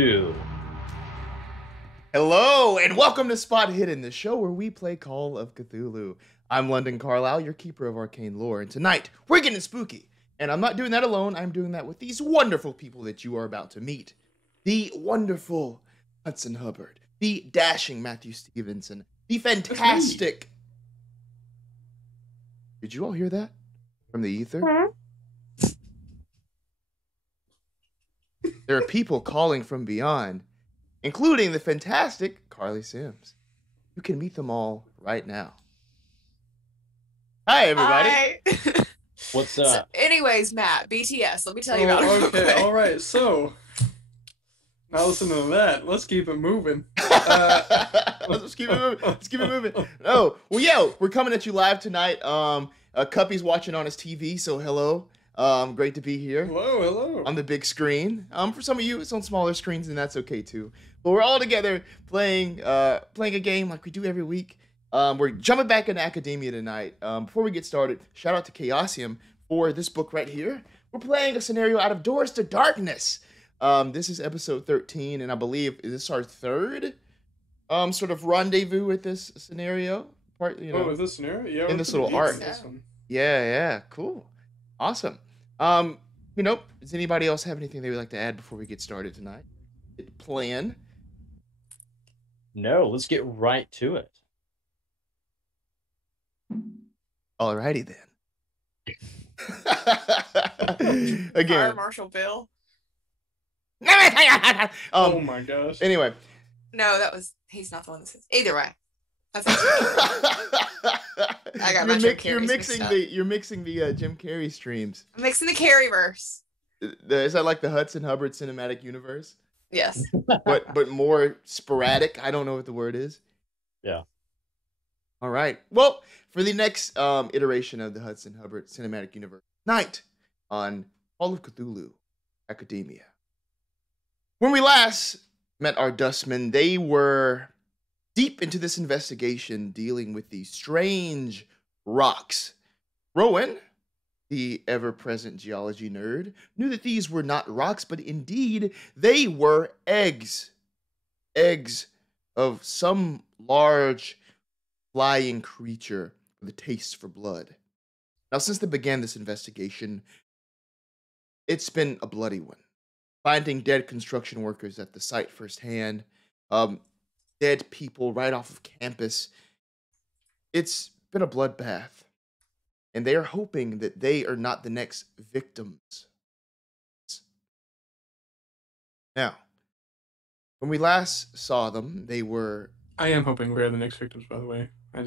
Two. Hello, and welcome to Spot Hidden, the show where we play Call of Cthulhu. I'm London Carlisle, your keeper of arcane lore, and tonight we're getting spooky. And I'm not doing that alone, I'm doing that with these wonderful people that you are about to meet. The wonderful Hudson Hubbard, the dashing Matthew Stevenson, the fantastic... Did you all hear that? From the ether? There are people calling from beyond, including the fantastic Carly Sims. You can meet them all right now. Hi, everybody. Hi. What's up? So, anyways, Matt, BTS. Let me tell you about it. Real Okay, quick. all right. So now listen to that. Let's keep it moving. Let's keep it moving. Let's keep it moving. No, well, yeah, we're coming at you live tonight. Cuppy's watching on his TV, so hello. Great to be here. Hello. On the big screen. For some of you, it's on smaller screens, and that's okay too. But we're all together playing a game like we do every week. We're jumping back into academia tonight. Before we get started, shout out to Chaosium for this book right here. We're playing a scenario out of Doors to Darkness. This is episode 13, and I believe is this our third sort of rendezvous with this scenario part. You know, with this scenario, yeah, in this little arc. Yeah, cool, awesome. Does anybody else have anything they would like to add before we get started tonight? Plan. No, let's get right to it. Alrighty then. Fire Again. Marshal Bill. Oh my gosh. Anyway. No, he's not the one that says. Either way. That's I got my Jim Carrey you're mixing the Jim Carrey streams. I'm mixing the Carreyverse. Is that like the Hudson Hubbard cinematic universe? Yes. but more sporadic. I don't know what the word is. Yeah. All right. Well, for the next iteration of the Hudson Hubbard cinematic universe, night on Call of Cthulhu Academia. When we last met our dustmen, they were deep into this investigation dealing with these strange rocks. Rowan, the ever-present geology nerd, knew that these were not rocks, but indeed they were eggs. Eggs of some large flying creature with a taste for blood. Now, since they began this investigation, it's been a bloody one. Finding dead construction workers at the site firsthand, dead people right off of campus. It's been a bloodbath. And they are hoping that they are not the next victims. Now, when we last saw them, they were... I am hoping we're the next victims, by the way. I'm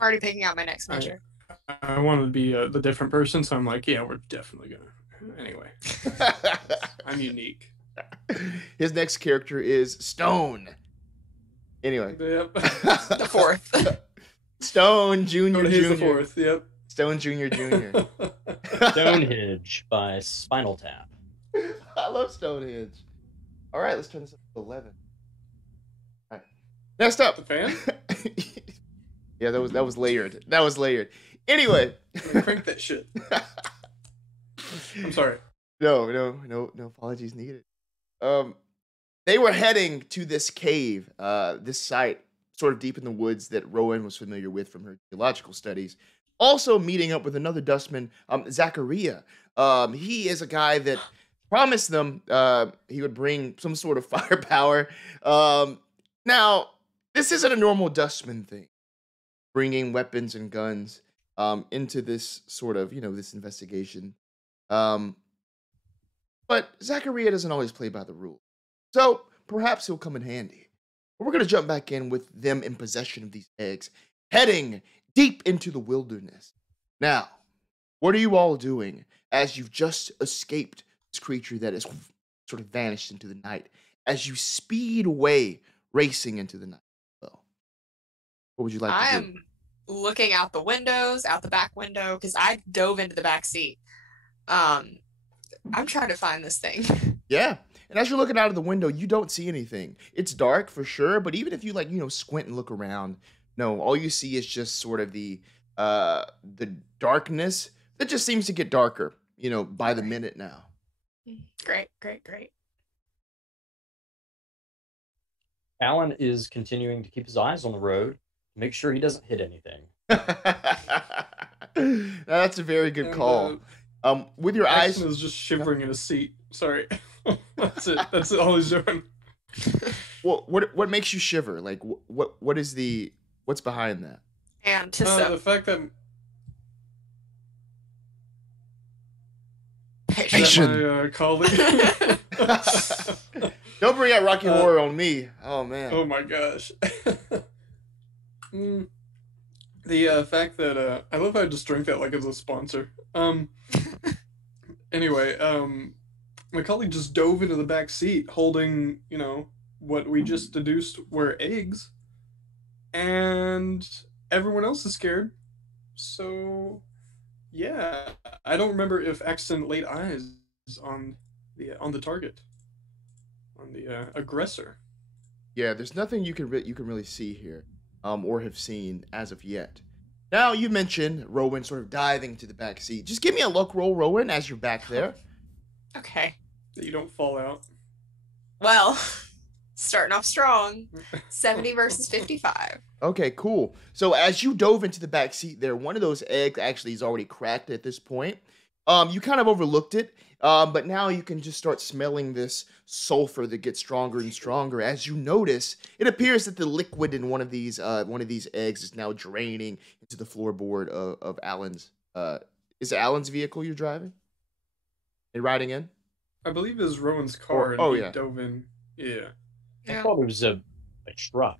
already picking out my next measure. I wanted to be the different person, so I'm like, yeah, we're definitely gonna. Anyway. I'm unique. His next character is Stone. Anyway. Yep. The fourth. Stone Junior. He's the fourth. Yep. Stone Junior. Stonehenge by Spinal Tap. I love Stonehenge. All right, let's turn this up to 11. All right. Next up. The fan? Yeah, that was layered. Anyway. Crank that shit. I'm sorry. No apologies needed. They were heading to this cave, this site, sort of deep in the woods that Rowan was familiar with from her geological studies. Also meeting up with another dustman, Zachariah. He is a guy that promised them he would bring some sort of firepower. Now, this isn't a normal dustman thing, bringing weapons and guns into this sort of, this investigation. But Zachariah doesn't always play by the rules. So perhaps he'll come in handy. But we're going to jump back in with them in possession of these eggs, heading deep into the wilderness. Now, what are you all doing as you've just escaped this creature that has sort of vanished into the night, as you speed away, racing into the night? Well, what would you like to do? I am looking out the windows, out the back window, because I dove into the back seat. I'm trying to find this thing. Yeah. And as you're looking out of the window, you don't see anything. It's dark for sure, but even if you squint and look around, no, all you see is just sort of the darkness that just seems to get darker, by the minute now. Great. Alan is continuing to keep his eyes on the road, make sure he doesn't hit anything. That's a very good And, call. With your Axton eyes, is just shivering in his seat. Sorry. That's it. That's all he's doing. what makes you shiver? Like what is what's behind that? And to The fact that Patient. my colleague. Don't bring out Rocky Horror on me. Oh man. Oh my gosh. The fact that I love how I just drank that like it's a sponsor. Anyway, my colleague just dove into the back seat holding, what we just deduced were eggs. And everyone else is scared. So yeah, I don't remember if Axton laid eyes on the target. On the aggressor. Yeah, there's nothing you can really see here, or have seen as of yet. Now you mentioned Rowan sort of diving to the back seat. Just give me a luck roll, Rowan, as you're back there. Okay. That you don't fall out. Well, starting off strong. 70 versus 55. Okay, cool. So as you dove into the back seat there, one of those eggs actually is already cracked at this point. You kind of overlooked it, but now you can just start smelling this sulfur that gets stronger and stronger. As you notice, it appears that the liquid in one of these eggs is now draining into the floorboard of Alan's. Is it Alan's vehicle you're driving and riding in? I believe it was Rowan's car. Oh, and he yeah. dove in. Yeah. I Yeah. thought it was a truck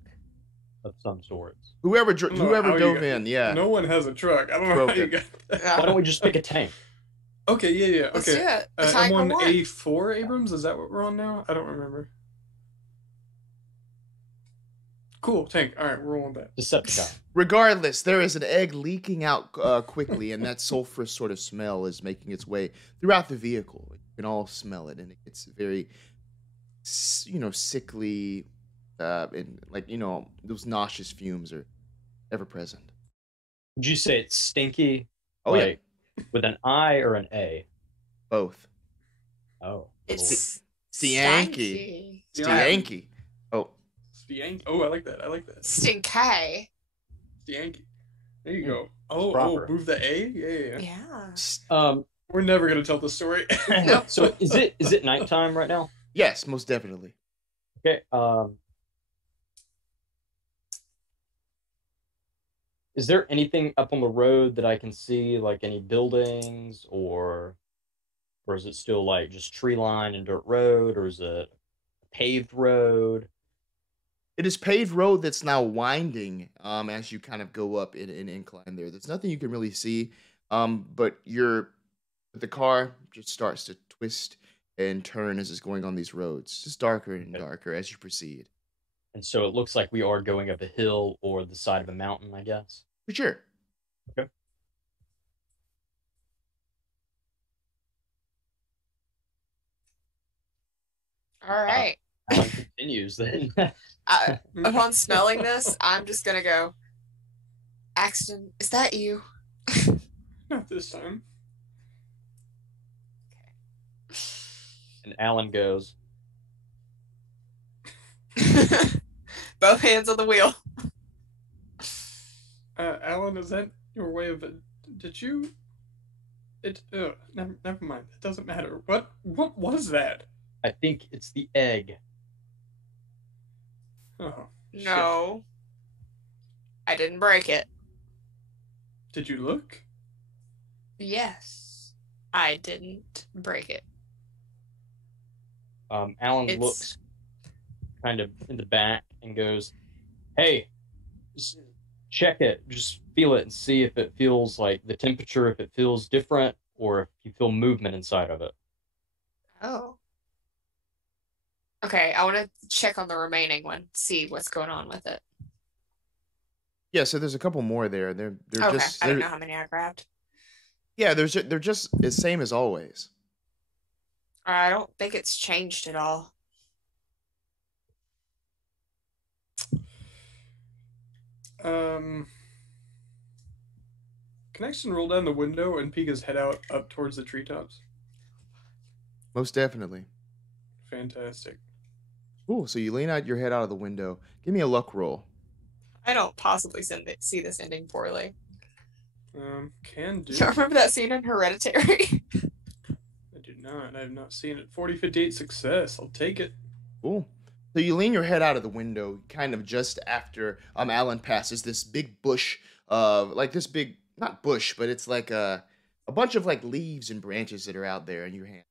of some sorts. Whoever How dove you in, yeah. No one has a truck. I don't know Broke how you it. got that. Yeah. Why don't we just pick a tank? Okay, yeah. Let's Okay. do it. The Tiger M1 won. A4 Abrams, is that what we're on now? I don't remember. Cool, tank. All right, we're rolling that. Decepticon. Regardless, there is an egg leaking out quickly, and that sulfurous sort of smell is making its way throughout the vehicle. You can all smell it, and it gets very, sickly, and those nauseous fumes are ever present. Would you say it's stinky? Oh yeah, like, with an I or an A? both. Oh. It's Stanky. stanky. Stanky. Oh, Stiank. Oh, I like that. Stinky. Stianky. There you go. Oh, Proper. move the A? Yeah. Yeah. We're never going to tell the story. So is it nighttime right now? yes, most definitely. Okay. Is there anything up on the road that I can see, like any buildings, or is it still like just tree line and dirt road, or is it a paved road? It is paved road that's now winding as you kind of go up in an incline there. There's nothing you can really see, but the car just starts to twist and turn as it's going on these roads. Just darker and Okay. darker as you proceed. And so it looks like we are going up a hill or the side of a mountain, I guess. For sure. All right. Alan continues then. Upon smelling this, I'm just gonna go. Axton, is that you? Not this time. And Alan goes, Both hands on the wheel. Alan, is that your way of... Did you... Never mind. It doesn't matter. What was that? I think it's the egg. Oh, shit. No. I didn't break it. Did you look? Yes. I didn't break it. Alan It's- looks kind of in the back and goes, "Hey, just check it. Just feel it and see if it feels like the temperature, if it feels different, or if you feel movement inside of it." Oh. Okay, I want to check on the remaining one, see what's going on with it. Yeah, so there's a couple more there. They're Okay, just I don't know how many I grabbed. yeah, they're just the same as always. I don't think it's changed at all. Can Axton roll down the window and peek his head out up towards the treetops? Most definitely. Fantastic. Cool. So you lean out your head out of the window. Give me a luck roll. I don't possibly see this ending poorly. Can do. You remember that scene in Hereditary? I do not. I have not seen it. 40, 58 success. I'll take it. Cool. So you lean your head out of the window, kind of just after Alan passes this big bush of like this big, not bush, but it's like a bunch of like leaves and branches that are out there in your hand.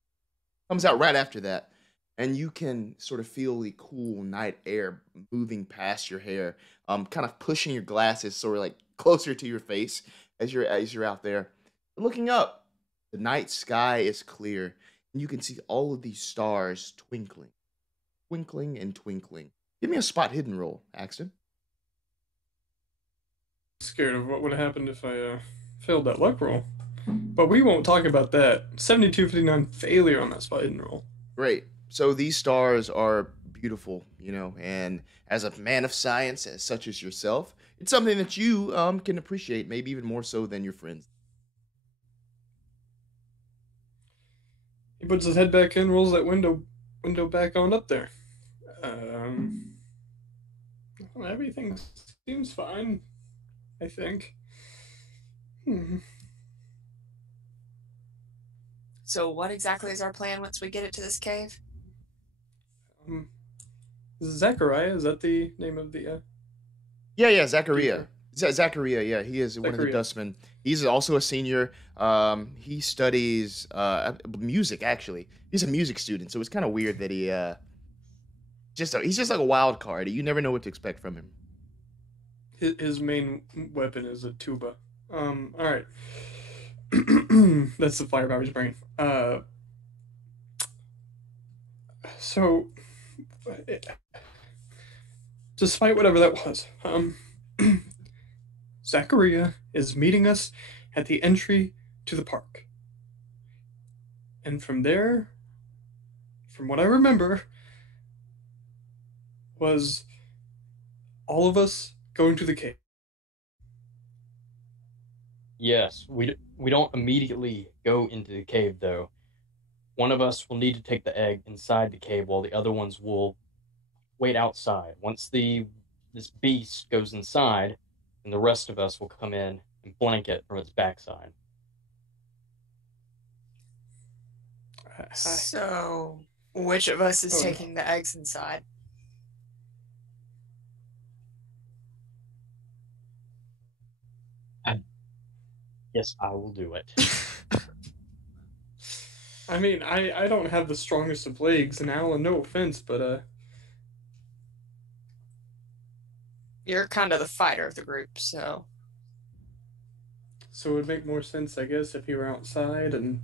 Comes out right after that, and you can sort of feel the cool night air moving past your hair, kind of pushing your glasses sort of like closer to your face as you're out there. Looking up, the night sky is clear, and you can see all of these stars twinkling, twinkling and twinkling. Give me a spot hidden roll, Axton. Scared of what would have happened if I failed that luck roll. But we won't talk about that. 7259 failure on that spot hidden roll. Great. So these stars are beautiful, and as a man of science, as such as yourself, it's something that you can appreciate, maybe even more so than your friends. He puts his head back in, rolls that window back on up there. Well, everything seems fine, I think. So what exactly is our plan once we get it to this cave? Zachariah, is that the name of the Yeah, Zachariah. Zachariah, yeah, he is one of the Zachariah. dustmen. He's also a senior. He studies music, actually. He's a music student, so it's kind of weird that he's just like a wild card. You never know what to expect from him. His main weapon is a tuba. All right. That's the firepower's brain. So, despite whatever that was, Zachariah is meeting us at the entry to the park. And from there, from what I remember, was all of us going to the cave. Yes, we don't immediately go into the cave though. One of us will need to take the egg inside the cave while the other ones will wait outside. Once this beast goes inside, and the rest of us will come in and flank it from its backside. So, which of us is Oh. taking the eggs inside? Yes, I will do it. I mean, I don't have the strongest of legs, and Alan, no offense, but You're kind of the fighter of the group, so so it would make more sense, I guess, if you were outside and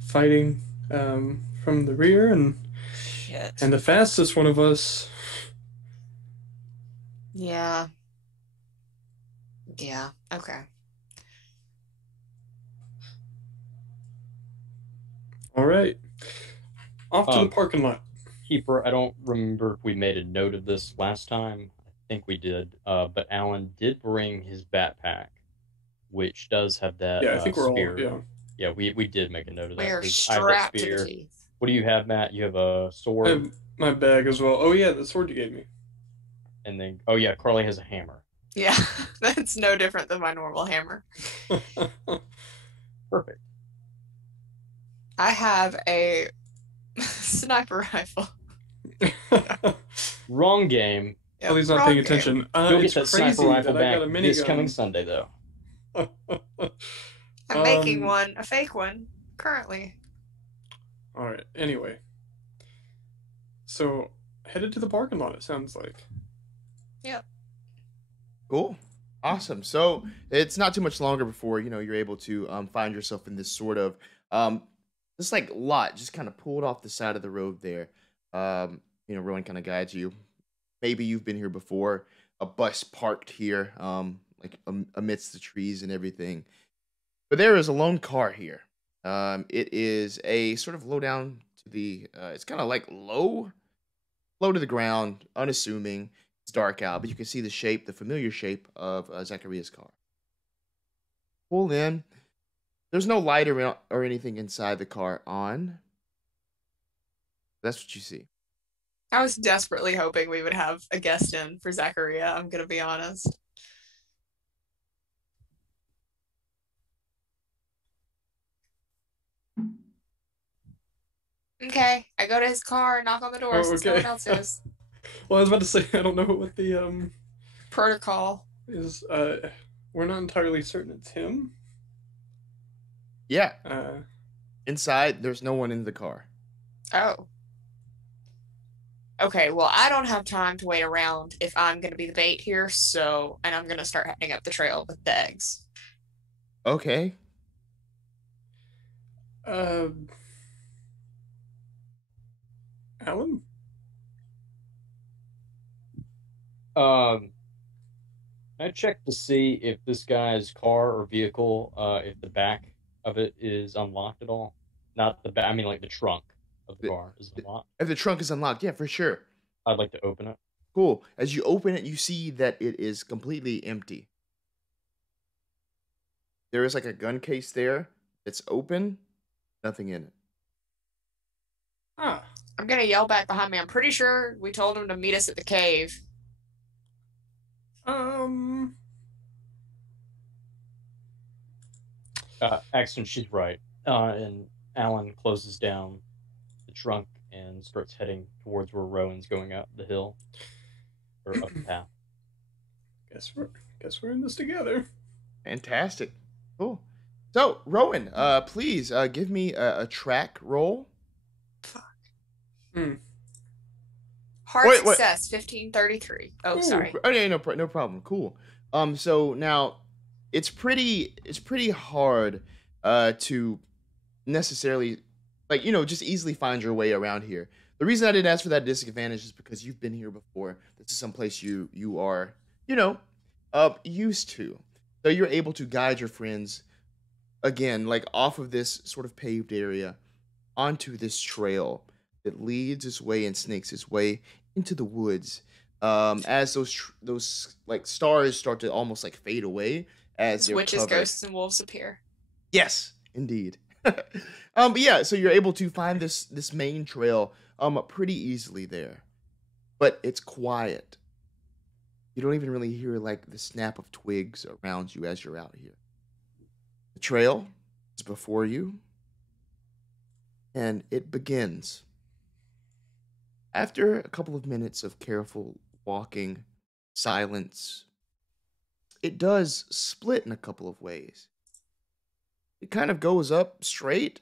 fighting from the rear, and shit. the fastest one of us. Yeah. Yeah. Okay. All right, off to the Um, parking lot. Keeper, I don't remember if we made a note of this last time. I think we did. But Alan did bring his backpack, which does have that Yeah, I think we're spear. all. Yeah, Yeah, we did make a note of that. We are 'Cause I have that strapped to the spear. teeth. What do you have, Matt? You have a I sword, have my bag as well. Oh yeah, the sword you gave me. and then oh yeah, Carly has a hammer. Yeah, that's no different than my normal hammer. Perfect. I have a sniper rifle. Wrong game. Yep, Well, he's not wrong paying game. attention. You'll get It's that crazy sniper rifle that I back got a this minigun. coming Sunday, though. I'm making Um, one, a fake one, currently. All right. Anyway, so headed to the parking lot. It sounds like. Cool. Awesome. So it's not too much longer before you're able to find yourself in this sort of this like lot just kind of pulled off the side of the road there. Rowan kind of guides you. Maybe you've been here before. A bus parked here, amidst the trees and everything. But there is a lone car here. It is a sort of low down to the. It's kind of like low to the ground, unassuming. It's dark out, but you can see the familiar shape of Zachariah's car. Pull in. There's no light or anything inside the car on. That's what you see. I was desperately hoping we would have a guest in for Zachariah, I'm gonna be honest. Okay, I go to his car, knock on the door Oh, since no okay. one else is. Well, I was about to say I don't know what the Protocol. is. We're not entirely certain it's him. Yeah. Uh, Inside, there's no one in the car. Oh. Okay, well, I don't have time to wait around if I'm gonna be the bait here, and I'm gonna start heading up the trail with the eggs. Okay. uh, Alan. I checked to see if this guy's car or vehicle, if the back of it is unlocked at all. Not the back. I mean, like the trunk of the The- car is unlocked. If the trunk is unlocked, yeah, for sure. I'd like to open it. Cool. As you open it, you see that it is completely empty. There is like a gun case there. It's open. Nothing in it. Ah, I'm gonna yell back behind me. I'm pretty sure we told him to meet us at the cave. Axton, she's right. And Alan closes down the trunk and starts heading towards where Rowan's going up the hill or up the path. guess we're in this together. Fantastic. Cool. So, Rowan, please give me a track roll. Hard Wait. success, 1533. Oh, Ooh, sorry. Okay, no problem. Cool. So now it's pretty hard to necessarily just easily find your way around here. The reason I didn't ask for that disadvantage is because you've been here before. This is someplace you are, used to. So you're able to guide your friends again, like off of this sort of paved area onto this trail that leads its way and snakes its way into the woods. As those like stars start to almost like fade away as they're Witches, covered. ghosts, and wolves appear. Yes, indeed. But yeah, so you're able to find this main trail pretty easily there, but it's quiet. You don't even really hear like the snap of twigs around you as you're out here. The trail is before you, and it begins. After a couple of minutes of careful walking, silence, it does split in a couple of ways. It kind of goes up straight,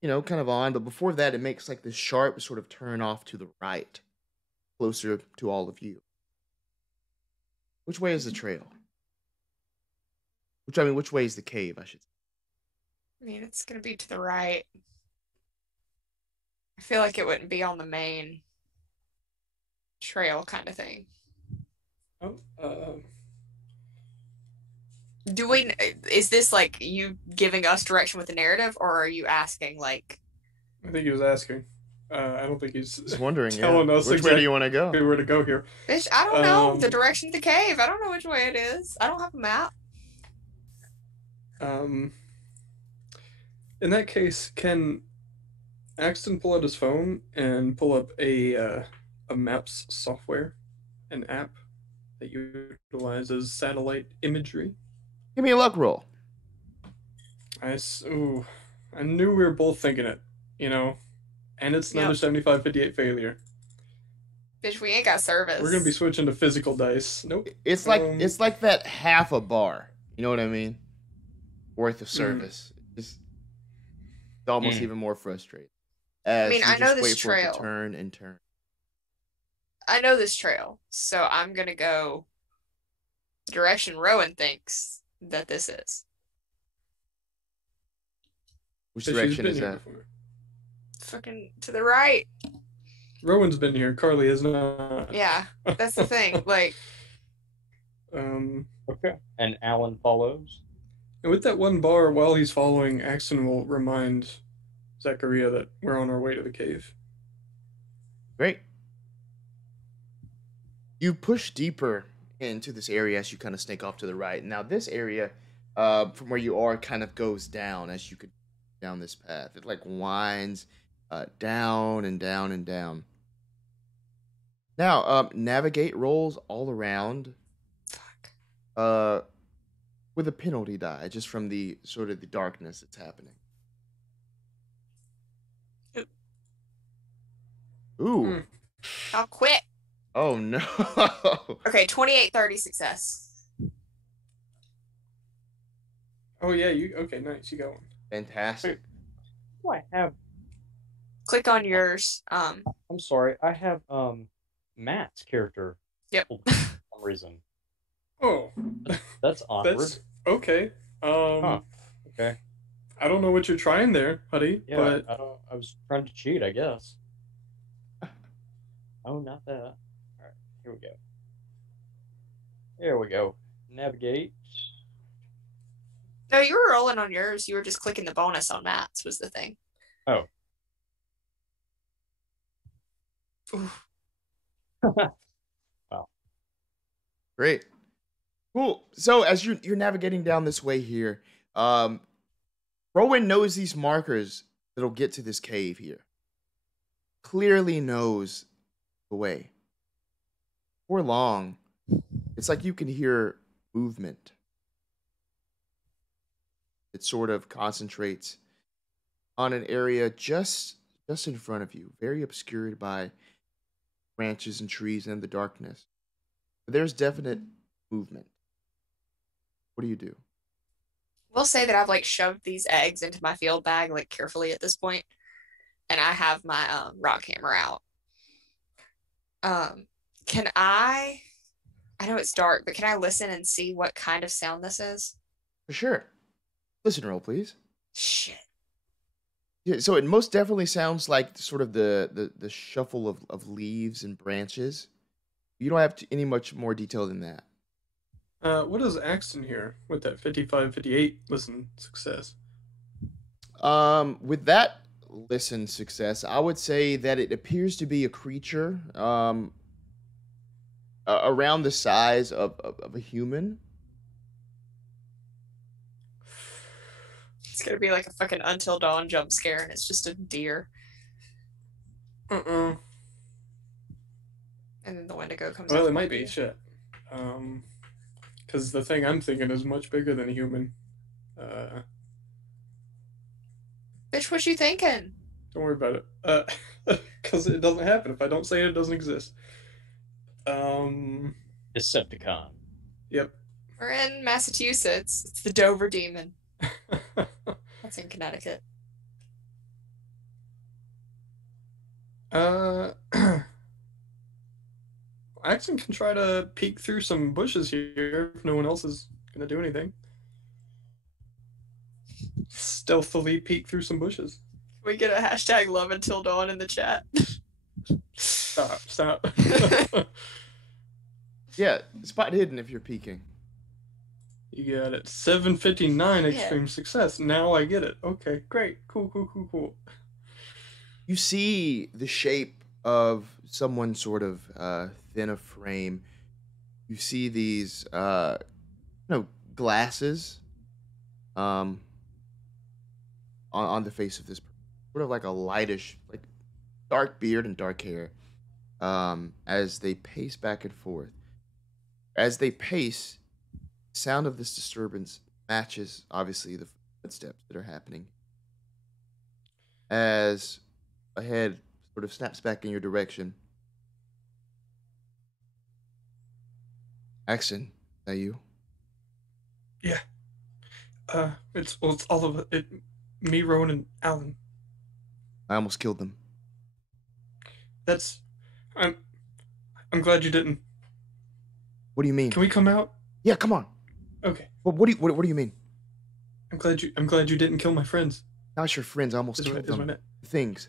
kind of on, but before that, it makes like this sharp sort of turn off to the right, closer to all of you. Which way is the trail? Which way is the cave, I should say? I mean, it's gonna be to the right. I feel like it wouldn't be on the main trail kind of thing. Oh, Is this like you giving us direction with the narrative, or are you asking like? I think he was asking. I don't think he's Just wondering, telling us which way do you want to go? where to go here. Bitch, I don't know the Um, direction to the cave. I don't know which way it is. I don't have a map. In that case, can Axton pull out his phone and pull up a maps software, an app that utilizes satellite imagery? Give me a luck roll. I knew we were both thinking it, and it's another Yep. 75-58 failure. Bitch, we ain't got service. We're gonna be switching to physical dice. Nope. It's like that half a bar. You know what I mean? Worth of service. It's almost even more frustrating. As mean, you I know just this wait for it trail. to turn and turn. I know this trail, so I'm gonna go the direction Rowan thinks that this is. Which She's direction been is here that? before. Fucking to the right. Rowan's been here. Carly has not. Yeah, that's the thing. Like, Okay. And Alan follows. And with that one bar, while he's following, Axton will remind Zachariah that we're on our way to the cave. Great. You push deeper into this area as you kind of snake off to the right. Now, this area, from where you are, kind of goes down as you could down this path. It like winds down and down and down. Now, navigate rolls all around Fuck. with a penalty die, just from the sort of the darkness that's happening. Oop. Ooh. Hmm. I'll quit. Oh no. Okay, 2830 success. Oh yeah, you okay? Nice, you got one. Fantastic. Oh, I have. Click on yours. I'm sorry. I have Matt's character. Yep. For some reason. Oh, That's awkward. that's okay. Huh. Okay. I don't know what you're trying there, Huddy, Yeah. but I was trying to cheat, I guess. Oh, not that. All right. Here we go. There we go. Navigate. No, you were rolling on yours. You were just clicking the bonus on Matt's was the thing. Oh. Oof. Wow. Great. Cool. So as you're navigating down this way here, Rowan knows these markers that'll get to this cave here. Clearly knows the way. For long, it's like you can hear movement. It sort of concentrates on an area just in front of you, very obscured by branches and trees and the darkness. But there's definite movement. What do you do? We'll say that I've like shoved these eggs into my field bag like carefully at this point, and I have my rock hammer out. Can I know it's dark, but can I listen and see what kind of sound this is? For sure. Listen roll, please. Shit. Yeah, so it most definitely sounds like sort of the shuffle of leaves and branches. You don't have any much more detail than that. what does Axton hear with that 55-58 listen success? With that listen success, I would say that it appears to be a creature around the size of a human. It's gonna be like a fucking Until Dawn jump scare, and it's just a deer, Uh-uh. and then the Wendigo comes Well, out. it might be shit. Because the thing I'm thinking is much bigger than a human. Bitch, what you thinking? Don't worry about it. Because it doesn't happen. If I don't say it, it doesn't exist. Decepticon. Yep. We're in Massachusetts. It's the Dover Demon. That's in Connecticut. Axton can try to peek through some bushes here if no one else is gonna do anything. Stealthily peek through some bushes. Can we get a hashtag love until dawn in the chat? Stop. Yeah, spot hidden if you're peeking. You got it. 759 Yeah. extreme success. Now I get it. Okay, great. Cool. You see the shape of someone sort of thin of frame. You see these glasses on the face of this person. Sort of like a lightish, like dark beard and dark hair. As they pace back and forth. As they pace, the sound of this disturbance matches obviously the footsteps that are happening. As a head sort of snaps back in your direction. Axton, is that you? Yeah. It's all of it. Me, Rowan, and Alan. I almost killed them. I'm glad you didn't. What do you mean? Can we come out? Yeah, come on. Okay. What do you mean? I'm glad you didn't kill my friends. Not your friends. I almost Is killed what I them. meant. Things.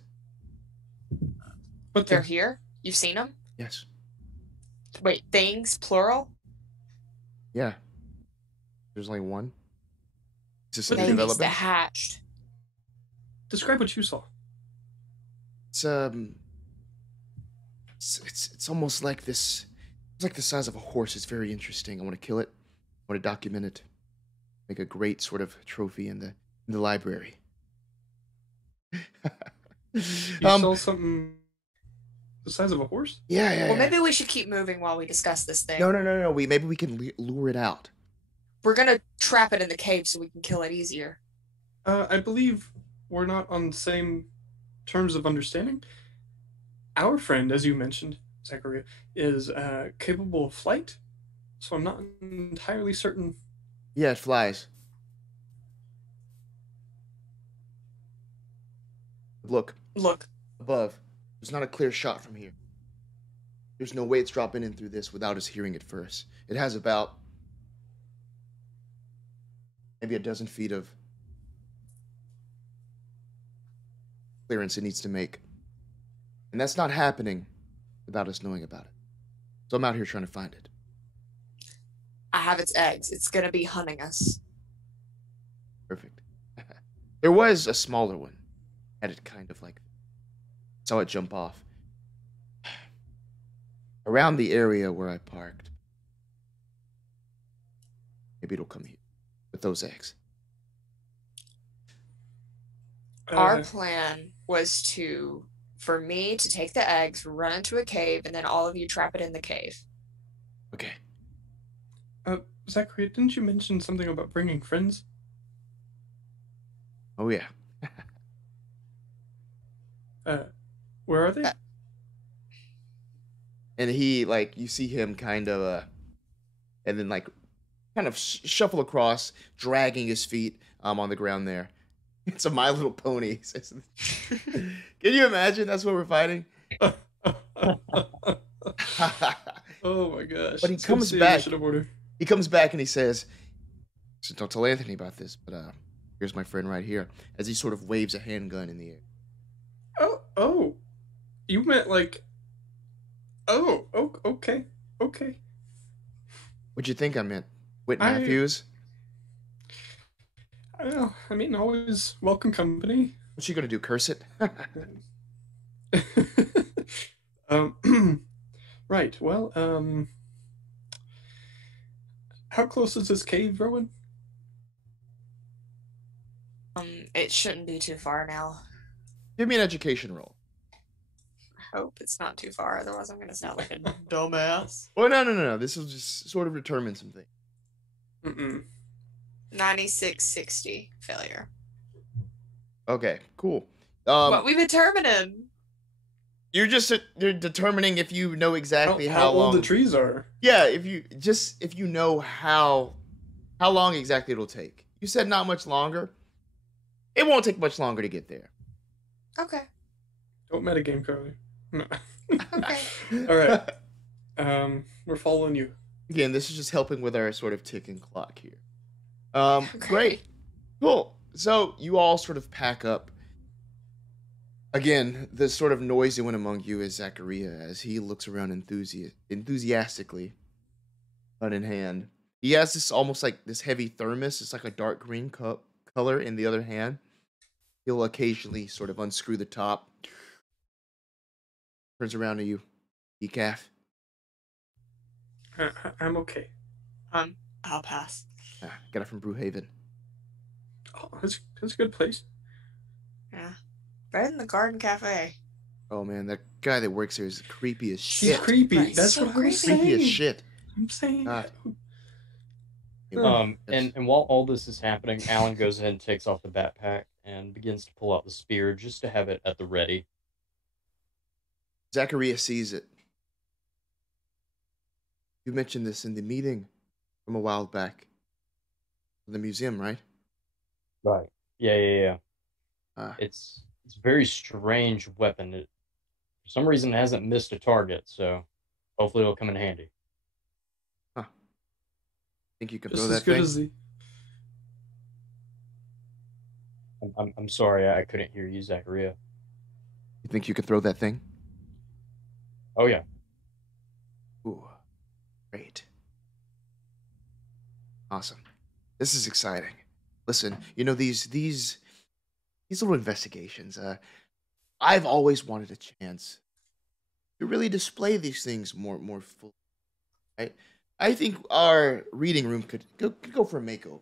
What They're the? here? You've seen them? Yes. Wait, things, plural? Yeah. There's only one. Is this What in Babies that development? hatched. Describe what you saw. It's almost like this. It's like the size of a horse. It's very interesting. I want to kill it. I want to document it. Make a great sort of trophy in the library. You saw something the size of a horse? Yeah. Well, maybe we should keep moving while we discuss this thing. No. Maybe we can lure it out. We're gonna trap it in the cave so we can kill it easier. I believe we're not on the same terms of understanding. Our friend, as you mentioned, Zachariah, is capable of flight, so I'm not entirely certain. Yeah, it flies. Look, Look, above. There's not a clear shot from here. There's no way it's dropping in through this without us hearing it first. It has about maybe a dozen feet of clearance it needs to make. And that's not happening without us knowing about it. So I'm out here trying to find it. I have its eggs. It's gonna be hunting us. Perfect. There was a smaller one. Had it kind of like saw it jump off. Around the area where I parked. Maybe it'll come here with those eggs. Our Uh, plan was for me to take the eggs, run into a cave, and then all of you trap it in the cave. Okay. Zachary, didn't you mention something about bringing friends? Oh yeah. Where are they? And he like you see him kind of and then like kind of shuffle across, dragging his feet on the ground there. It's a My Little Pony. Can you imagine? That's what we're fighting. Oh my gosh! But he It's good to comes see back. Initiative order. He comes back and he says, "So don't tell Anthony about this, but here's my friend right here." As he sort of waves a handgun in the air. Oh, you meant like? Oh, okay. What'd you think I meant? Whit I- Matthews? Well, I mean, always welcome company. What's she gonna do? Curse it? Right. Well, how close is this cave, Rowan? It shouldn't be too far now. Give me an education roll. I hope it's not too far, otherwise I'm gonna sound like a dumbass. Oh no. This will just sort of determine something. 9660 failure. Okay, cool. What we determining? You're determining if you know exactly how how old long the trees are. Yeah, if you know how long exactly it'll take. You said not much longer. It won't take much longer to get there. Okay. Don't metagame, Carly. No. Okay. All right. We're following you. Again, this is just helping with our sort of ticking clock here. Okay. Great. Cool. So you all sort of pack up. Again, the sort of noisy one among you is Zachariah as he looks around enthusiastically, gun in hand. He has this almost like this heavy thermos. It's like a dark green color in the other hand. He'll occasionally sort of unscrew the top. Turns around to you. Decaf. I'm okay. I'll pass. Got it from Brewhaven. Oh, that's a good place. Yeah. Better than the Garden Cafe. Oh man, that guy that works there is creepy as She's shit. creepy. Right, That's so what I was creepy. Creepy as saying. shit. I'm saying. God. And while all this is happening, Alan goes ahead and takes off the backpack and begins to pull out the spear just to have it at the ready. Zachariah sees it. You mentioned this in the meeting from a while back. In the museum, right? Right. Yeah. Ah. It's a very strange weapon. It, for some reason, it hasn't missed a target, so hopefully it'll come in handy. Think you can Just throw as that good thing? as the. I'm sorry, I couldn't hear you, Zachariah. You think you can throw that thing? Oh yeah. Ooh, great. Awesome. This is exciting. Listen, you know these little investigations. I've always wanted a chance to really display these things more fully. Right? I think our reading room could go for a makeover.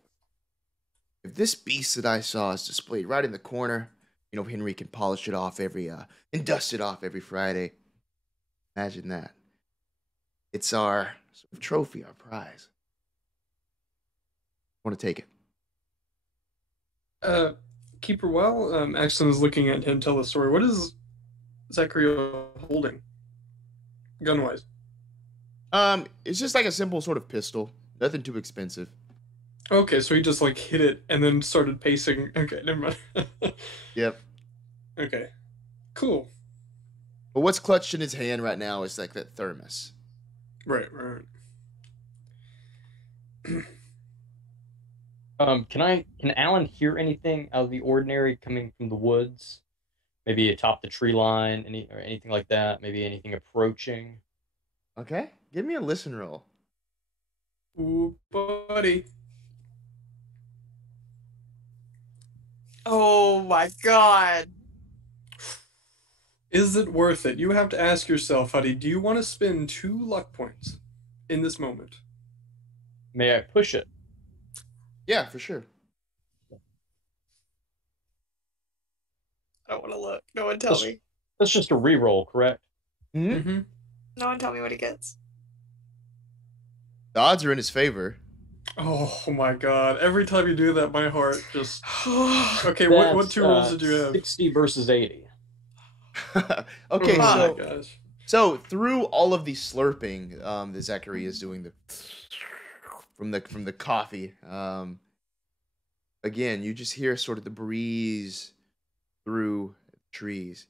If this beast that I saw is displayed right in the corner, you know, Henry can polish it off and dust it off every Friday. Imagine that. It's our sort of trophy, our prize. I want to take it. Keeper Well, Axton is looking at him tell the story. What is Zachary holding? Gun-wise. It's just like a simple sort of pistol. Nothing too expensive. Okay, so he just like hit it and then started pacing. Okay, never mind. Yep. Okay. Cool. But what's clutched in his hand right now is like that thermos. Right. Can Alan hear anything out of the ordinary coming from the woods? Maybe atop the tree line, or anything like that? Maybe anything approaching? Okay. Give me a listen roll. Ooh, buddy. Oh my god. Is it worth it? You have to ask yourself, Huddy, do you want to spend 2 luck points in this moment? May I push it? Yeah, for sure. I don't want to look. No one tell me. That's just a reroll, correct? Mm-hmm. No one tell me what he gets. The odds are in his favor. Oh my god. Every time you do that, my heart just... Okay, That's, what 2 rolls did you have? 60 versus 80. Okay, Oh my gosh. so through all of the slurping that Zachary is doing from the coffee, again, you just hear sort of the breeze through the trees.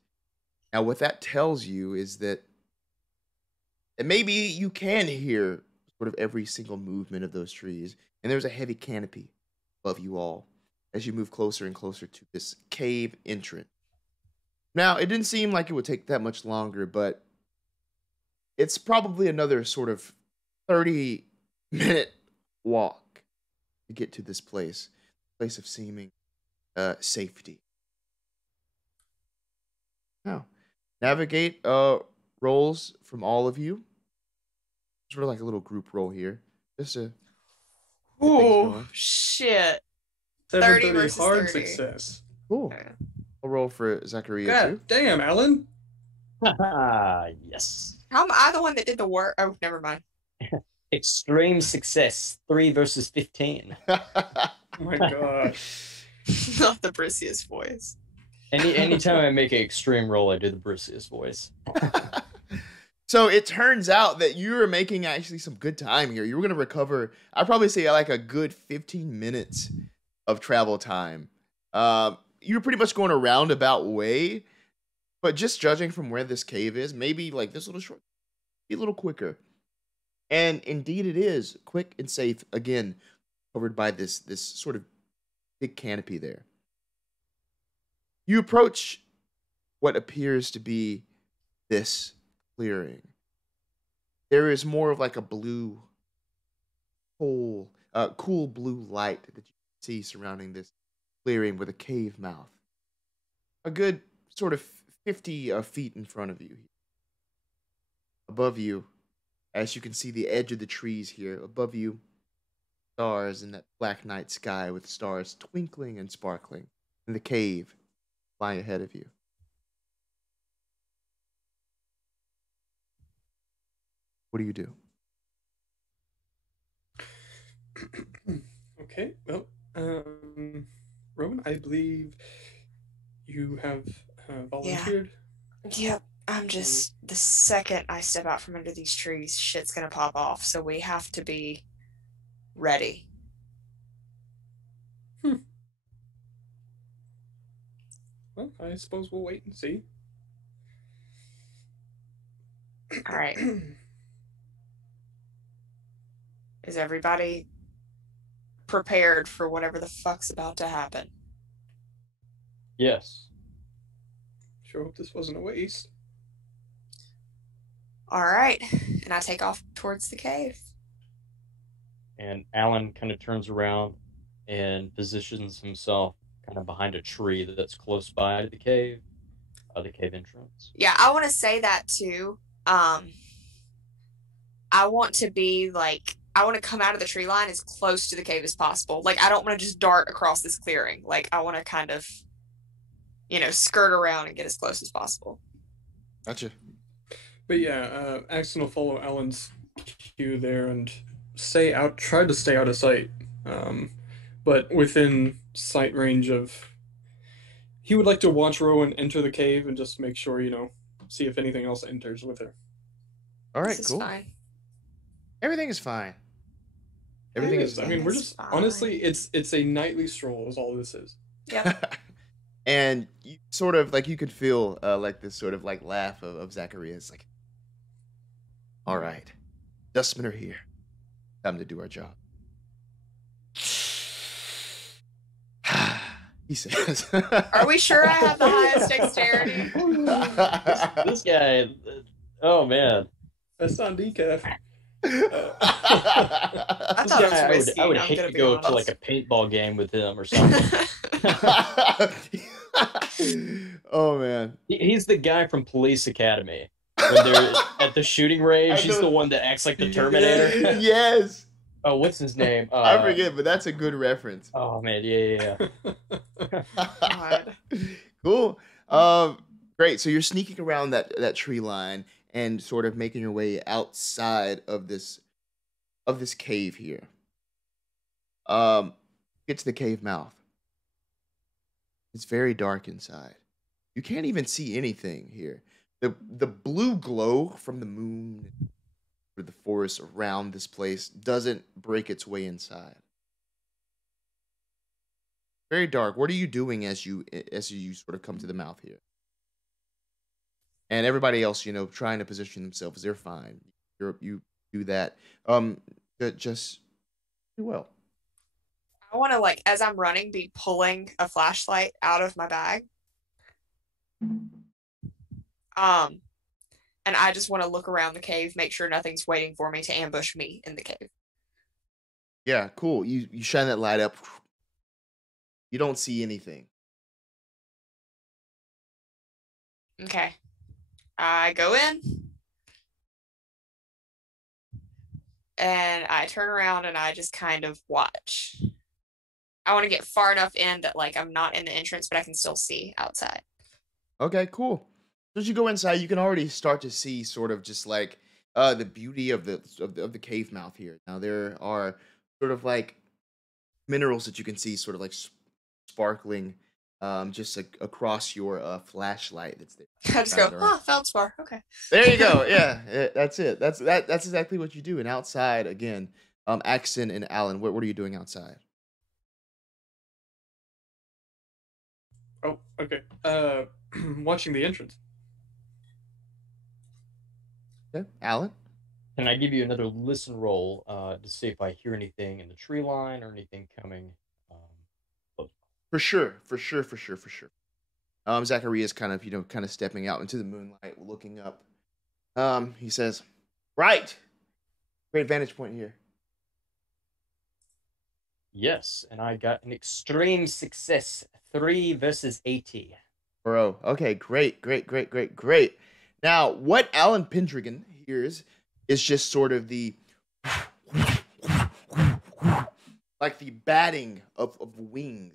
Now, what that tells you is that maybe you can hear sort of every single movement of those trees, and there's a heavy canopy above you all as you move closer and closer to this cave entrance. Now, it didn't seem like it would take that much longer, but it's probably another sort of 30-minute walk to get to this place of seeming safety. Now, navigate rolls from all of you. Sort of like a little group roll here. Just to get things Ooh, going. shit. 730 versus hard 30. success. Cool. I'll roll for Zachariah too. God damn, Alan. Yes. How am I the one that did the work? Oh, never mind. Extreme success. 3 versus 15. Oh my god. Not the Brissius voice. Anytime I make an extreme roll, I do the Brissius voice. So it turns out that you are making actually some good time here. You were going to recover, I'd probably say like a good 15 minutes of travel time. You're pretty much going a roundabout way, but just judging from where this cave is, maybe like this little short, be a little quicker. And indeed it is quick and safe, again, covered by this sort of big canopy there. You approach what appears to be this clearing. There is more of like a blue, cool blue light that you see surrounding this clearing with a cave mouth. A good sort of 50 feet in front of you. Above you, as you can see the edge of the trees here, above you, stars in that black night sky with stars twinkling and sparkling, and the cave lying ahead of you. What do you do? Okay, well, Roman, I believe you have volunteered. Yep. I'm just, the second I step out from under these trees, shit's gonna pop off. So we have to be ready. Well, I suppose we'll wait and see. All right. Is everybody prepared for whatever the fuck's about to happen? Yes. Sure hope this wasn't a waste. All right. And I take off towards the cave. And Alan kind of turns around and positions himself kind of behind a tree that's close by the cave entrance. Yeah, I want to say that too. I want to be like, I want to come out of the tree line as close to the cave as possible. Like, I don't want to just dart across this clearing. Like, I want to kind of, skirt around and get as close as possible. Gotcha. But yeah, Axton will follow Alan's cue there and try to stay out of sight. But within sight range of, he would like to watch Rowan enter the cave and just make sure, see if anything else enters with her. All right, This is cool. fine. Everything is fine. Everything It is is. I fine. mean, we're It's just fine. honestly, it's a nightly stroll is all this is. Yeah. And you sort of like you could feel like this sort of like laugh of Zacharias, like, all right, dustmen are here. Time to do our job. He says. Are we sure I have the highest dexterity? This guy, oh man. That's on decaf. I This thought it was guy, whiskey. I would I'm hate gonna to be go to honest. like a paintball game with him or something. Oh man. He's the guy from Police Academy. When they're at the shooting range, I he's know. the one that acts like the Terminator. Yes. Oh, what's his name? I forget, but that's a good reference. Oh man, yeah. God. Cool. Great. So you're sneaking around that tree line and sort of making your way outside of this cave here. Get to the cave mouth. It's very dark inside. You can't even see anything here. The blue glow from the moon or the forest around this place doesn't break its way inside. Very dark. What are you doing as you sort of come to the mouth here? And everybody else, trying to position themselves, they're fine. You do that. Just do well. I want to, like, as I'm running, be pulling a flashlight out of my bag. And I just want to look around the cave, make sure nothing's waiting for me to ambush me in the cave. Yeah, cool. You shine that light up. You don't see anything. Okay. I go in. And I turn around and I just kind of watch. I want to get far enough in that, like, I'm not in the entrance, but I can still see outside. Okay, cool. So as you go inside, you can already start to see sort of just like the beauty of the cave mouth here. Now there are sort of like minerals that you can see sort of like sparkling just across your flashlight that's there. I just go, Right around. feldspar. Okay. There you go. Yeah, that's it. That's exactly what you do. And outside again, Axton and Alan, what are you doing outside? Oh, okay. Watching the entrance. Okay, Alan. Can I give you another listen roll to see if I hear anything in the tree line or anything coming? For sure. Zacharias kind of stepping out into the moonlight, looking up. He says, "Right, great vantage point here." Yes, and I got an extreme success. 3 versus 80. Bro, okay, great. Now, what Alan Pendragon hears is just sort of the like the batting of wings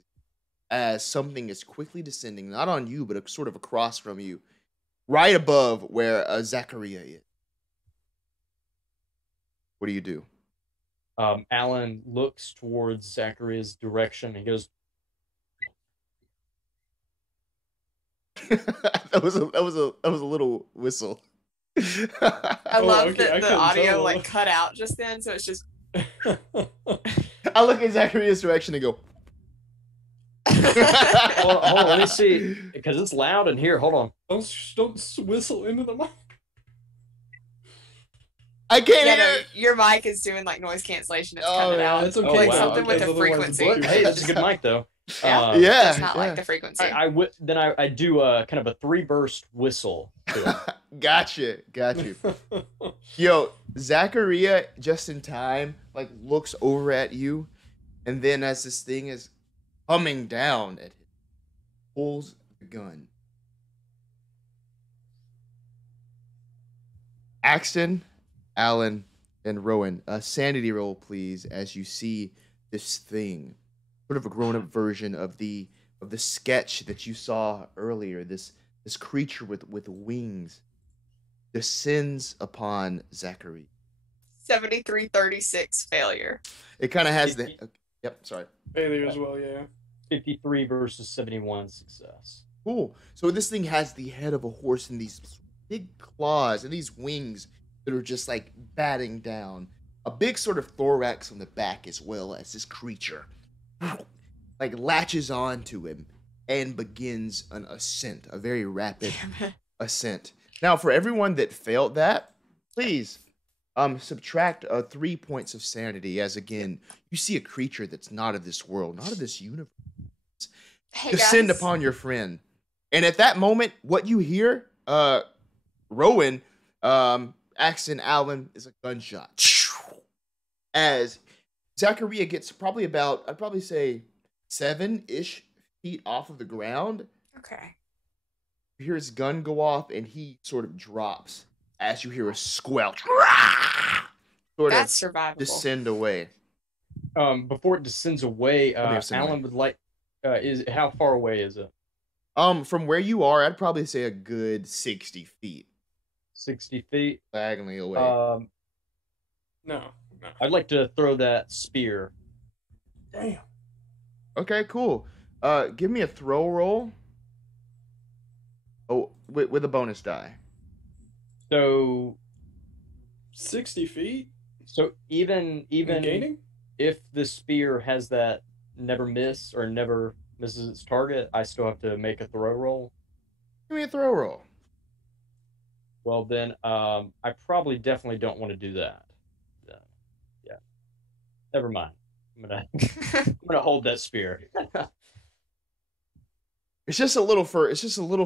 as something is quickly descending, not on you, but sort of across from you, right above where Zachariah is. What do you do? Alan looks towards Zachariah's direction and he goes, that was a little whistle. I love okay, I that the couldn't audio tell. like cut out just then, so it's just I look at Zacharias' direction and go. hold on, let me see, because it's loud in here. Hold on. Don't whistle into the mic. I can't yeah, hear. no, your mic is doing like noise cancellation. It's Oh, cutting yeah, out. That's okay. Oh, like wow. something with because the otherwise frequency. book Hey, that's a good mic though. Yeah. Yeah, Does not like the frequency. I do kind of a 3-burst whistle to it. Got you. Yo, Zachariah, just in time, like looks over at you, and then as this thing is humming down at him, pulls the gun. Axton, Alan, and Rowan, a sanity roll, please, as you see this thing, sort of a grown-up version of the sketch that you saw earlier. This creature with wings descends upon Zachary. 73-36 failure. It kind of has the. Okay, yep, sorry. Failure as well, yeah. 53 versus 71 success. Cool. So this thing has the head of a horse and these big claws and these wings that are just like batting down. A big sort of thorax on the back as well as this creature like latches onto him and begins an ascent, a very rapid ascent. Now, for everyone that failed that, please subtract 3 points of sanity as again you see a creature that's not of this world, not of this universe, Hey descend guys. upon your friend. And at that moment, what you hear, Rowan, Axton, Alvin, is a gunshot. As Zachariah gets probably about, I'd probably say 7-ish feet off of the ground. Okay. You hear his gun go off and he sort of drops as you hear a squelch. Sort That's of survivable. descend away. Before it descends away, Let me have some Alan would like. Is how far away is it? From where you are, I'd probably say a good 60 feet 60 feet. diagonally away. No. I'd like to throw that spear. Damn. Okay, cool. Give me a throw roll. Oh, with a bonus die. So 60 feet? even And gaining? if the spear has that never miss or never misses its target, I still have to make a throw roll. Give me a throw roll. Well, then I probably definitely don't want to do that. Yeah, never mind. I'm gonna hold that spear. It's just a little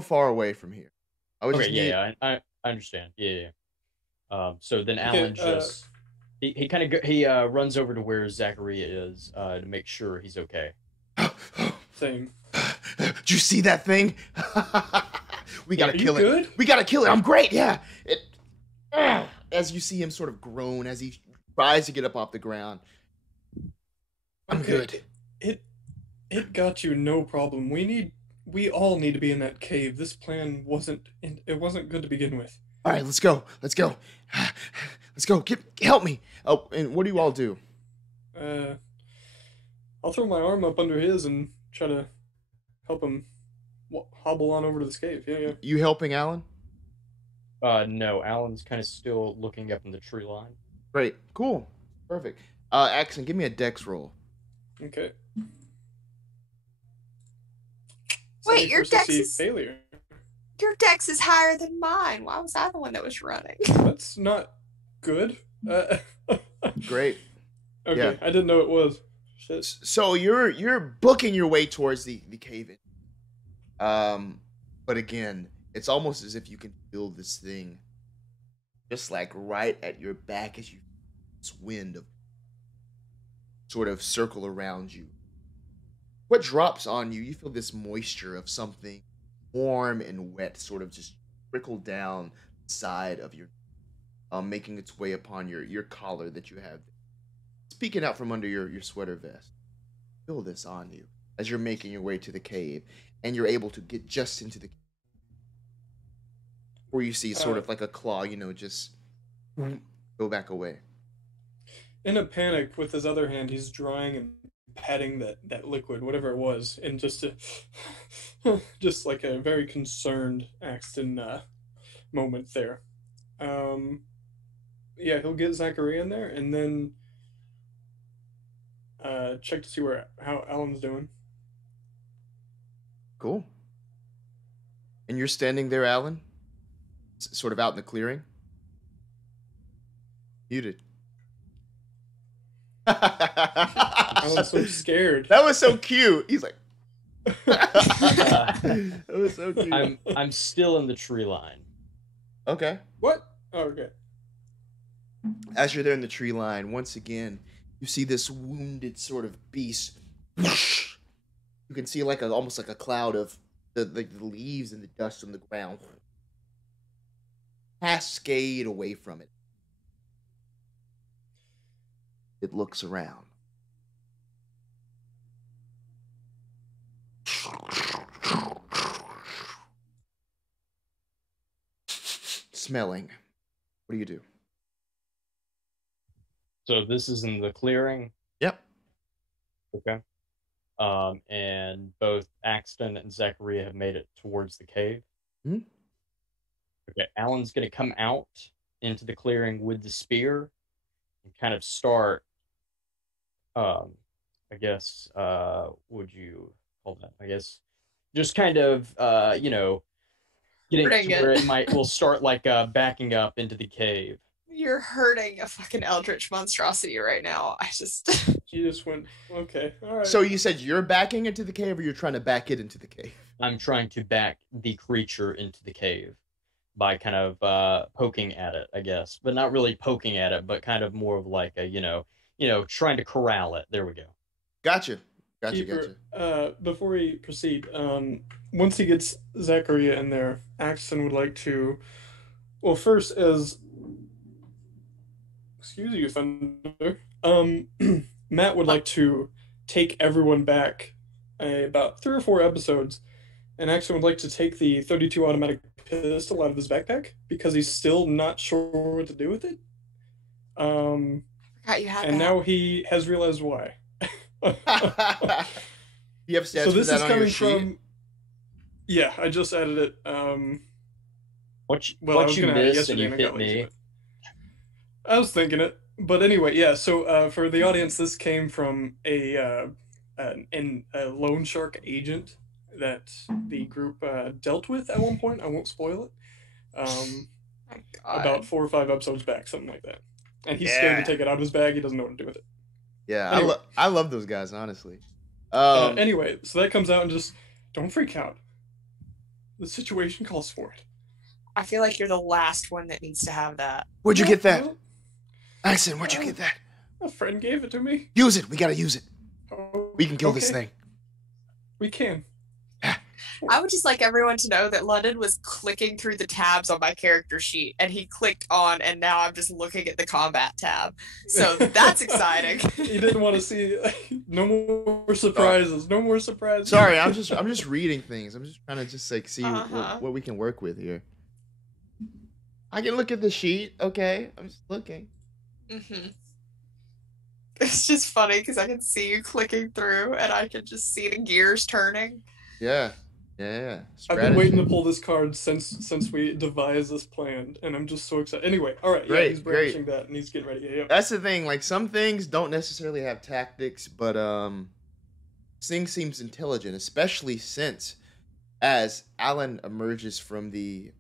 far away from here. I would Okay, just need, yeah, I understand. Yeah. So then Okay, Alan just he kind of runs over to where Zachariah is to make sure he's okay. Same. Did you see that thing? We gotta Are you kill it. good? We gotta kill it. I'm great. Yeah. As you see him sort of groan as he tries to get up off the ground. I'm good. It got you no problem. We all need to be in that cave. This plan wasn't good to begin with. All right, let's go. Let's go. Let's go. Help me. Oh, and what do you all do? I'll throw my arm up under his and try to help him hobble on over to this cave. Yeah. You helping Alan? No, Alan's kind of still looking up in the tree line. Great. Cool. Perfect. Axon, give me a dex roll. Okay. Wait, your 71st dex to see is- failure. Your dex is higher than mine. Why was I the one that was running? That's not good. Great. Okay, Yeah. I didn't know it was. Shit. So you're booking your way towards the cave in. But again, it's almost as if you can feel this thing just like right at your back as you this wind of sort of circle around you. What drops on you, you feel this moisture of something warm and wet sort of just trickle down the side of your making its way upon your collar that you have speaking out from under your sweater vest. Feel this on you as you're making your way to the cave, and you're able to get just into the cave. Where you see sort of like a claw, just go back away. In a panic, with his other hand, he's drying and patting that liquid, whatever it was, and just just like a very concerned Axton moment there. Yeah, he'll get Zachary in there, and then check to see how Alan's doing. Cool. And you're standing there, Alan? Sort of out in the clearing? Muted. Alan's so scared. That was so cute. He's like, that was so cute. I'm still in the tree line. Okay. What? Oh, okay. As you're there in the tree line, once again, you see this wounded sort of beast. You can see like almost like a cloud of the leaves and the dust on the ground cascade away from it. It looks around. smelling. What do you do? So this is in the clearing. Yep. Okay. And both Axton and Zachariah have made it towards the cave. Mhm. Okay, Alan's going to come out into the clearing with the spear and kind of start, I guess, would you call that? I guess just kind of, getting Hurting to where it. it will start like backing up into the cave. You're hurting a fucking eldritch monstrosity right now. I just. He just went, okay, all right. So you said you're backing into the cave, or you're trying to back it into the cave? I'm trying to back the creature into the cave by kind of poking at it, I guess, but not really poking at it, but kind of more of like a, trying to corral it. There we go. Gotcha. Keeper, before we proceed, once he gets Zachariah in there, Axton would like to, well, first excuse you, Thunder, Matt would like to take everyone back about 3 or 4 episodes, and Axton would like to take the 32 automatic pistol out of his backpack because he's still not sure what to do with it. Forgot you had And that. now he has realized why. You have stats So for this that is on your coming sheet? from. Yeah, I just added it. What you Well, I was you gonna add it missed and yesterday you and I hit got lazy, me. but I was thinking it, but anyway, yeah. So for the audience, this came from a loan shark agent that the group dealt with at one point. I won't spoil it. My God. About 4 or 5 episodes back, something like that. And he's scared Yeah. to take it out of his bag. He doesn't know what to do with it. Yeah, Anyway. I love those guys, honestly. Anyway, so that comes out and just don't freak out. The situation calls for it. I feel like you're the last one that needs to have that. Where'd you get that? Well, Axton, where'd you get that? a friend gave it to me. Use it. We gotta use it. Oh, We can kill this okay. thing. We can. I would just like everyone to know that London was clicking through the tabs on my character sheet, and he clicked on, and now I'm just looking at the combat tab. So that's exciting. He didn't want to see no more surprises. No more surprises. Sorry, I'm just reading things. I'm just trying to just like see Uh-huh. what we can work with here. I can look at the sheet. Okay, I'm just looking. It's just funny because I can see you clicking through, and I can just see the gears turning. Yeah. I've been waiting to pull this card since we devised this plan, and I'm just so excited. Anyway, all right, Great, he's brandishing that, and he's getting ready. Yeah. That's the thing. Like some things don't necessarily have tactics, but this thing seems intelligent, especially since as Alan emerges from the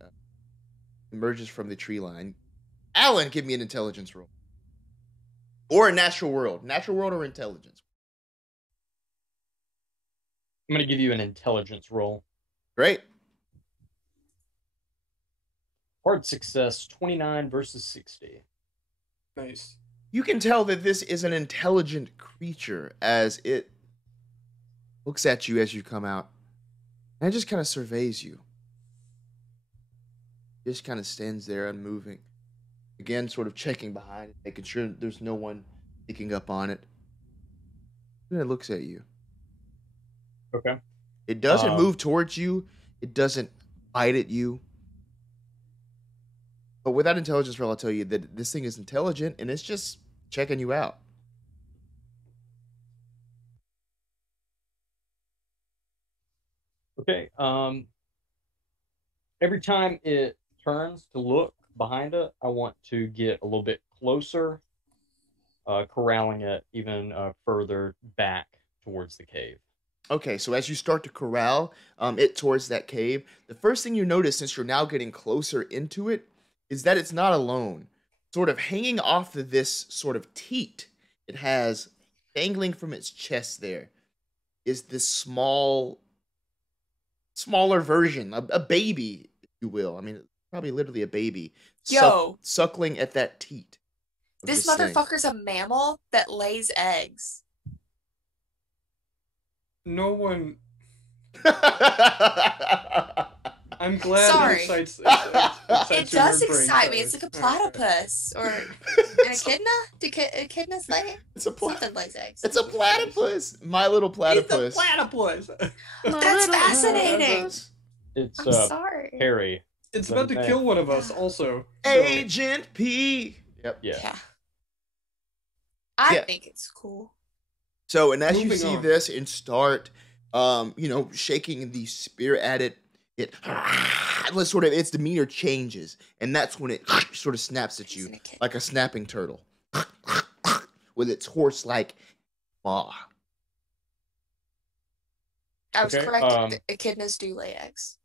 tree line. Alan, give me an intelligence roll. Or a natural world. Natural world or intelligence. I'm going to give you an intelligence roll. Great. Hard success, 29 versus 60. Nice. You can tell that this is an intelligent creature as it looks at you as you come out. And it just kind of surveys you. Just kind of stands there unmoving. Again, sort of checking behind it, making sure there's no one picking up on it. And it looks at you. Okay. It doesn't move towards you. It doesn't bite at you. But with that intelligence roll, I'll tell you that this thing is intelligent and it's just checking you out. Okay. Every time it turns to look behind it, I want to get a little bit closer, corralling it even further back towards the cave. Okay, so as you start to corral it towards that cave, the first thing you notice, since you're now getting closer into it, is that it's not alone. Sort of hanging off of this sort of teat it has dangling from its chest there is this smaller version, a baby, if you will. I mean, probably literally a baby. Yo. Suckling at that teat. of This thing. motherfucker's a mammal that lays eggs. No one. I'm glad Sorry. it excites It your does brain excite me. It's cells. like a Okay. platypus or an echidna. Do echidnas lay? It's a Something lays eggs. It's a platypus. My little platypus. It's a platypus. That's fascinating. It's I'm sorry. Harry. It's Let about it to back. kill one of us also. So, Agent P. Yep. Yeah. Yeah. I Yeah. think it's cool. So, and as you Moving see on. this and start, shaking the spear at it, its demeanor changes, and that's when it sort of snaps at you Isn't it cute? like a snapping turtle with its horse-like maw. I was Okay, correct. Echidnas do lay eggs.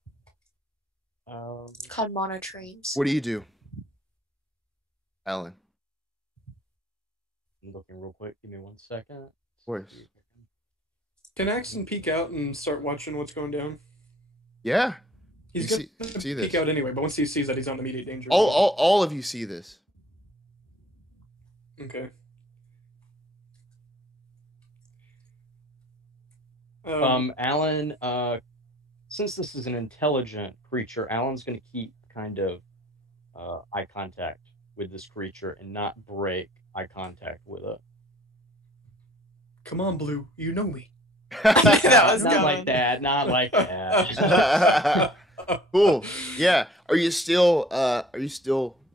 Um, Called monotremes. What do you do, Alan? I'm looking real quick. Give me 1 second. Of course. can Axton peek out and start watching what's going down? Yeah, He's You gonna see this. peek out anyway, but once he sees that he's on immediate danger. all of you see this. Okay. Alan, since this is an intelligent creature, Alan's going to keep kind of eye contact with this creature and not break eye contact with it. Come on, Blue. You know me. That was not going. like that. Not like that. Cool. Yeah. Are you still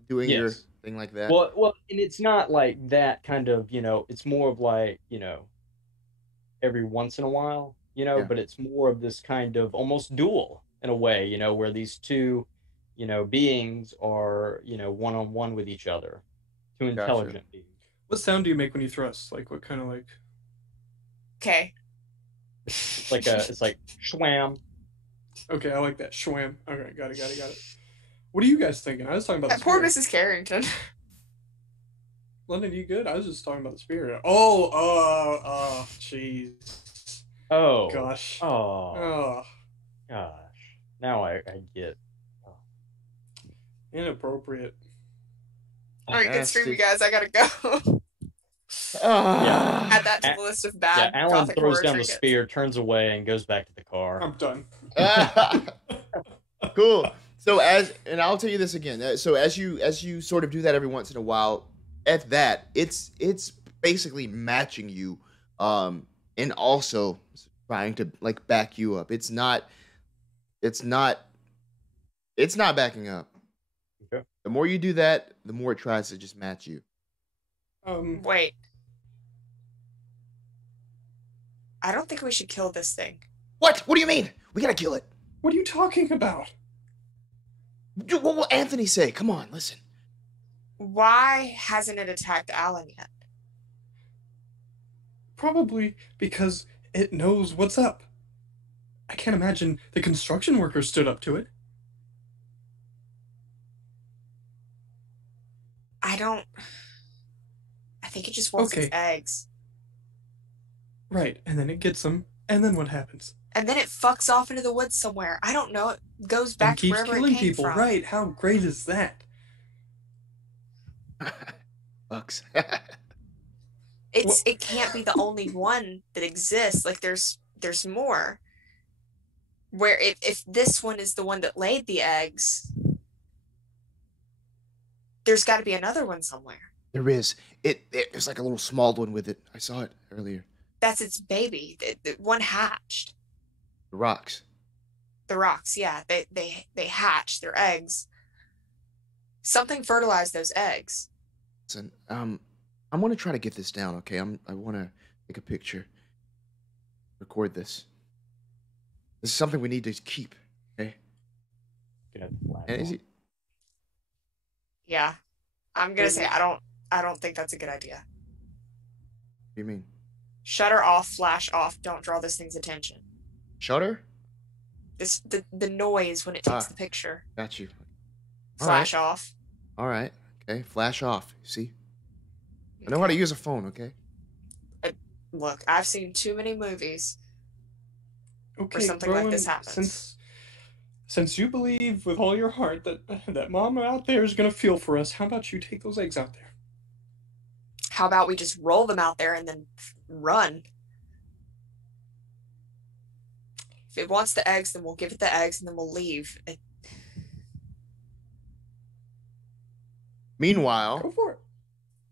doing your Yes. thing like that? Well, and it's not like that kind of, it's more of like, every once in a while, Yeah. but it's more of this kind of almost duel in a way, where these two, beings are, one-on-one with each other. Two intelligent beings. What sound do you make when you thrust? Like what kind of like? Okay. It's like schwam. Okay, I like that. Schwam. Okay, got it. What are you guys thinking? I was talking about the Poor spirit. Mrs. Carrington. London, you good? I was just talking about the spirit. Jeez. Oh. Gosh. Oh. Gosh. Now I get. Inappropriate. All right, good That's stream, you just- guys. I gotta go. Add that to the list of bad. Alan gothic throws horror down the trinkets. spear, turns away, and goes back to the car. I'm done. Cool. So I'll tell you this again. So as you sort of do that every once in a while, at that it's basically matching you, and also trying to like back you up. It's not backing up. Okay. The more you do that, the more it tries to just match you. Wait. I don't think we should kill this thing. What? What do you mean? We gotta kill it. What are you talking about? Dude, what will Anthony say? Come on, listen. Why hasn't it attacked Alan yet? Probably because it knows what's up. I can't imagine the construction workers stood up to it. I think it just wants its Okay. eggs. Right, and then it gets them, and then what happens? And then it fucks off into the woods somewhere. I don't know. It goes back And to keeps wherever it killing came people. from. Right, how great is that? Bucks. It can't be the only one that exists. Like there's more. Where if this one is the one that laid the eggs, there's got to be another one somewhere. There is. There's like a little small one with it. I saw it earlier. That's its baby. The one hatched. The rocks. The rocks, yeah. They hatched their eggs. Something fertilized those eggs. Listen, I'm gonna try to get this down, okay? I wanna take a picture. Record this. This is something we need to keep, okay? And is it, Yeah. I'm gonna say I don't think that's a good idea. what do you mean? Shutter off, flash off, don't draw this thing's attention. Shutter? The noise when it takes Ah. the picture. Got you. All Flash off. All right. Okay. Flash off. See? I know how to use a phone, okay? Look, I've seen too many movies. Okay, something like Rowan, this happens. Since you believe with all your heart that Mama out there is gonna feel for us, how about you take those eggs out there? How about we just roll them out there and then run? If it wants the eggs, then we'll give it the eggs and then we'll leave. Meanwhile, Go for it.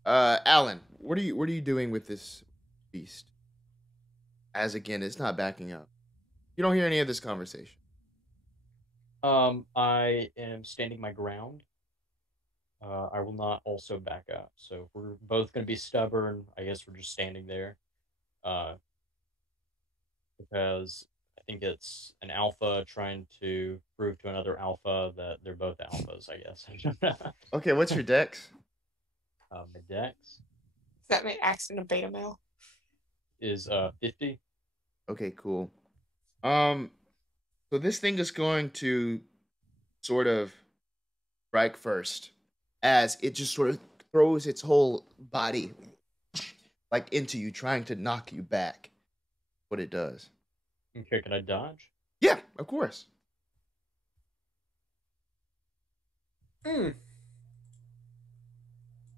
Alan, what are you doing with this beast? As again, it's not backing up. You don't hear any of this conversation. I am standing my ground. I will not also back up. So if we're both going to be stubborn, I guess we're just standing there. Uh, because I think it's an alpha trying to prove to another alpha that they're both alphas, I guess. Okay, what's your dex? My dex Does that make Axton a beta male? is 50. Okay, cool. So this thing is going to sort of strike first, as it just sort of throws its whole body like into you, trying to knock you back. What it does. Okay, can I dodge? Yeah, of course. Hmm.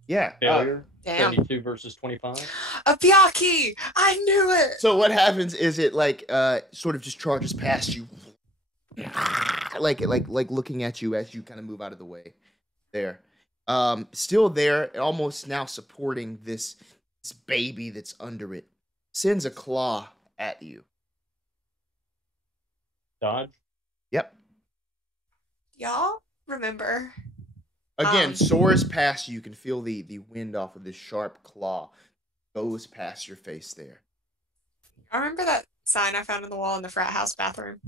Yeah. Failure. Damn. 72 versus 25. A Byakuya! I knew it! So what happens is it like sort of just charges past you, like looking at you as you kind of move out of the way. There, still there, almost now supporting this baby that's under it. Sends a claw at you. Dodge. Yep. Y'all remember? Again, soars past you. You can feel the wind off of this sharp claw. Goes past your face there. I remember that sign I found on the wall in the frat house bathroom.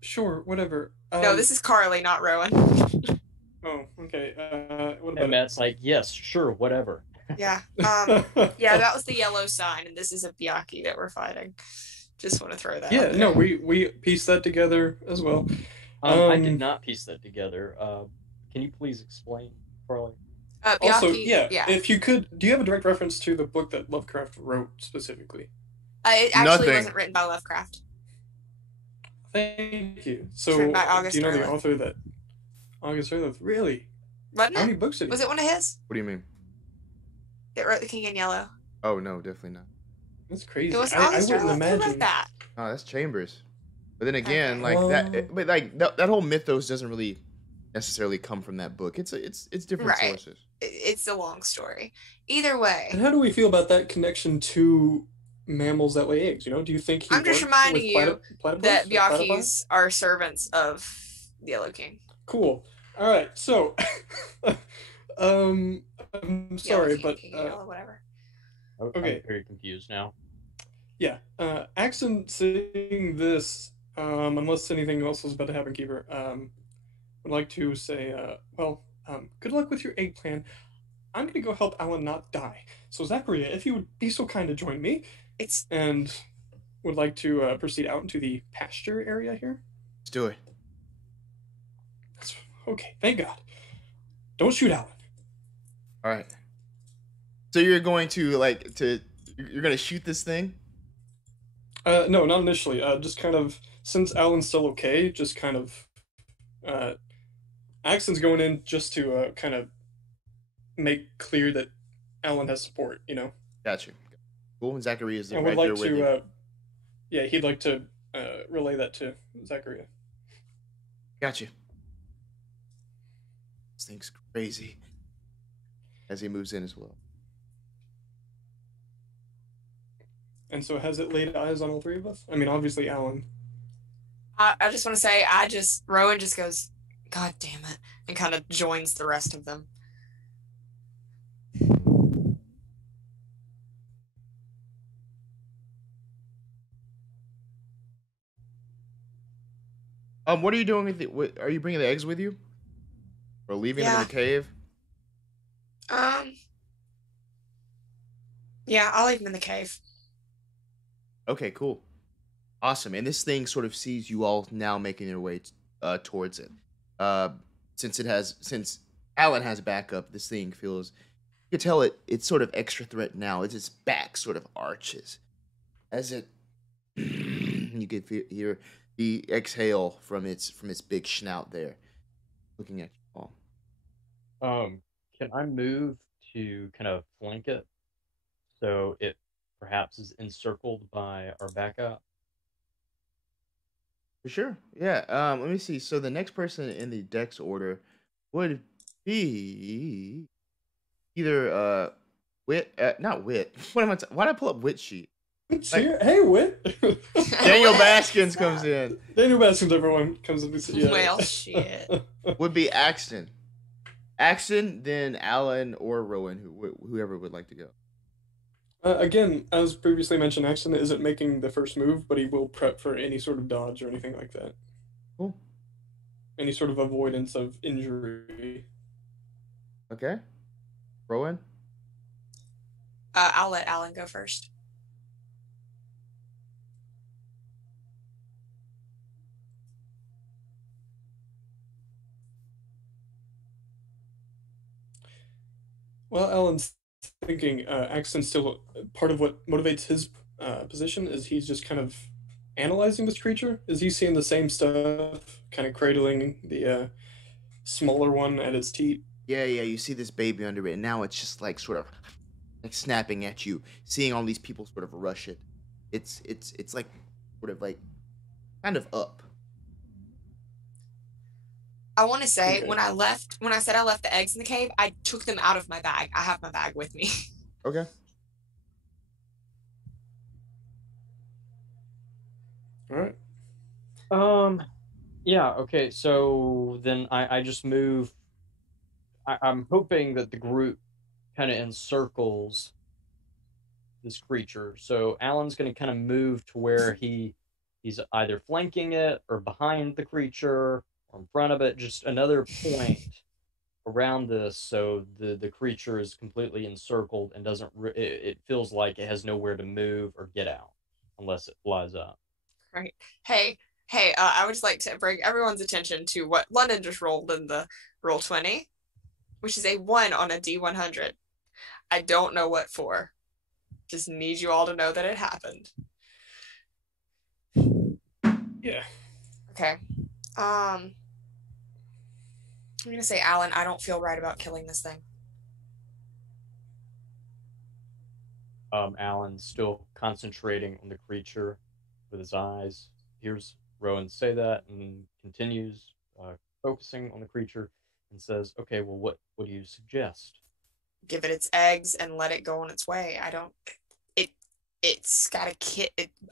Sure, whatever. No, this is Carly, not Rowan. Oh, okay. What And about Matt's like, yes, sure, whatever. Yeah. Yeah, that was the yellow sign, and this is a Byakuya that we're fighting. Just want to throw that out Yeah, there. no, we pieced that together as well. I did not piece that together. Can you please explain, Carly? Also, Byakuya, yeah, if you could, do you have a direct reference to the book that Lovecraft wrote specifically? It actually Nothing. wasn't written by Lovecraft. Thank you. It's So, written by do August you know the Derleth. author that August Derleth? Really? Wasn't How it? many books did he? Was it one of his? What do you mean? That wrote The King in Yellow. Oh no, definitely not. That's crazy. It was I August wouldn't Derleth. Who imagine. wrote that? Oh, that's Chambers. But then again, Okay. like that, Well- but like that whole mythos doesn't really necessarily come from that book. It's different Right. sources. It's a long story. Either way, And how do we feel about that connection to mammals that lay eggs? You know, do you think he I'm just worked reminding with you platypus that or platypi? Byakuyas are servants of the Yellow King. Cool. All right. So, I'm Yellow sorry, King, but King in Yellow, whatever. Okay. I'm very confused now. yeah, Axon seeing this, unless anything else was about to happen, Keeper, would like to say, good luck with your egg plan. I'm gonna go help Alan not die. So Zacharia, if you would be so kind to join me, It's and would like to proceed out into the pasture area here. Let's do it. Okay, thank God. Don't shoot Alan. All right. So you're going to you're going to shoot this thing? No, not initially. Just kind of, since Alan's still okay, just kind of, Axon's going in just to kind of make clear that Alan has support, you know? Got you. Cool. Zachary is I right would there like with you. to, yeah, he'd like to relay that to Zacharia. Got you. This thing's crazy. As he moves in as well. And so has it laid eyes on all three of us? I mean, obviously Alan. I just want to say, Rowan just goes, God damn it, and kind of joins the rest of them. What are you doing with the? Are you bringing the eggs with you? Or leaving them in Yeah. the cave? Yeah, I'll leave him in the cave. Okay, cool. Awesome. And this thing sort of sees you all now making your way towards it. Since Alan has backup, this thing feels, you can tell it's sort of extra threat now. Its back sort of arches as it you can hear the exhale from its big snout there, looking at you all. Can I move to kind of flank it so it perhaps is encircled by our backup? For sure. Yeah. Let me see. So the next person in the Dex order would be either Wit. Not Wit. What am I? Why did I pull up Wit sheet? It's here. Hey, Wit. Daniel Baskins comes in. Daniel Baskins, everyone comes in. Yeah. Well, shit. Would be Axton. Axton, then Alan or Rowan, whoever would like to go. Again, as previously mentioned, Axton isn't making the first move, but he will prep for any sort of dodge or anything like that. Cool. Any sort of avoidance of injury. Okay. Rowan? I'll let Alan go first. Well, Alan's thinking Axton's still part of what motivates his position is he's just kind of analyzing this creature. Is he seeing the same stuff, kind of cradling the smaller one at his teat? Yeah, you see this baby under it, and now it's just like sort of like snapping at you, seeing all these people sort of rush it. It's like sort of like kind of up. I want to say Okay. when I said I left the eggs in the cave, I took them out of my bag. I have my bag with me. Okay. All right. Yeah, okay, so then I just move. I'm hoping that the group kind of encircles this creature. So Alan's going to kind of move to where he's either flanking it or behind the creature or in front of it, just another point around this so the creature is completely encircled and doesn't it feels like it has nowhere to move or get out unless it flies up. Right. Hey, I would just like to bring everyone's attention to what London just rolled in the Roll20, which is a 1 on a D100. I don't know what for. Just need you all to know that it happened. Yeah. Okay. I'm gonna say, Alan, I don't feel right about killing this thing. Alan's still concentrating on the creature with his eyes. Hears Rowan say that and continues focusing on the creature and says, "Okay, well, what do you suggest?" Give it its eggs and let it go on its way. It's got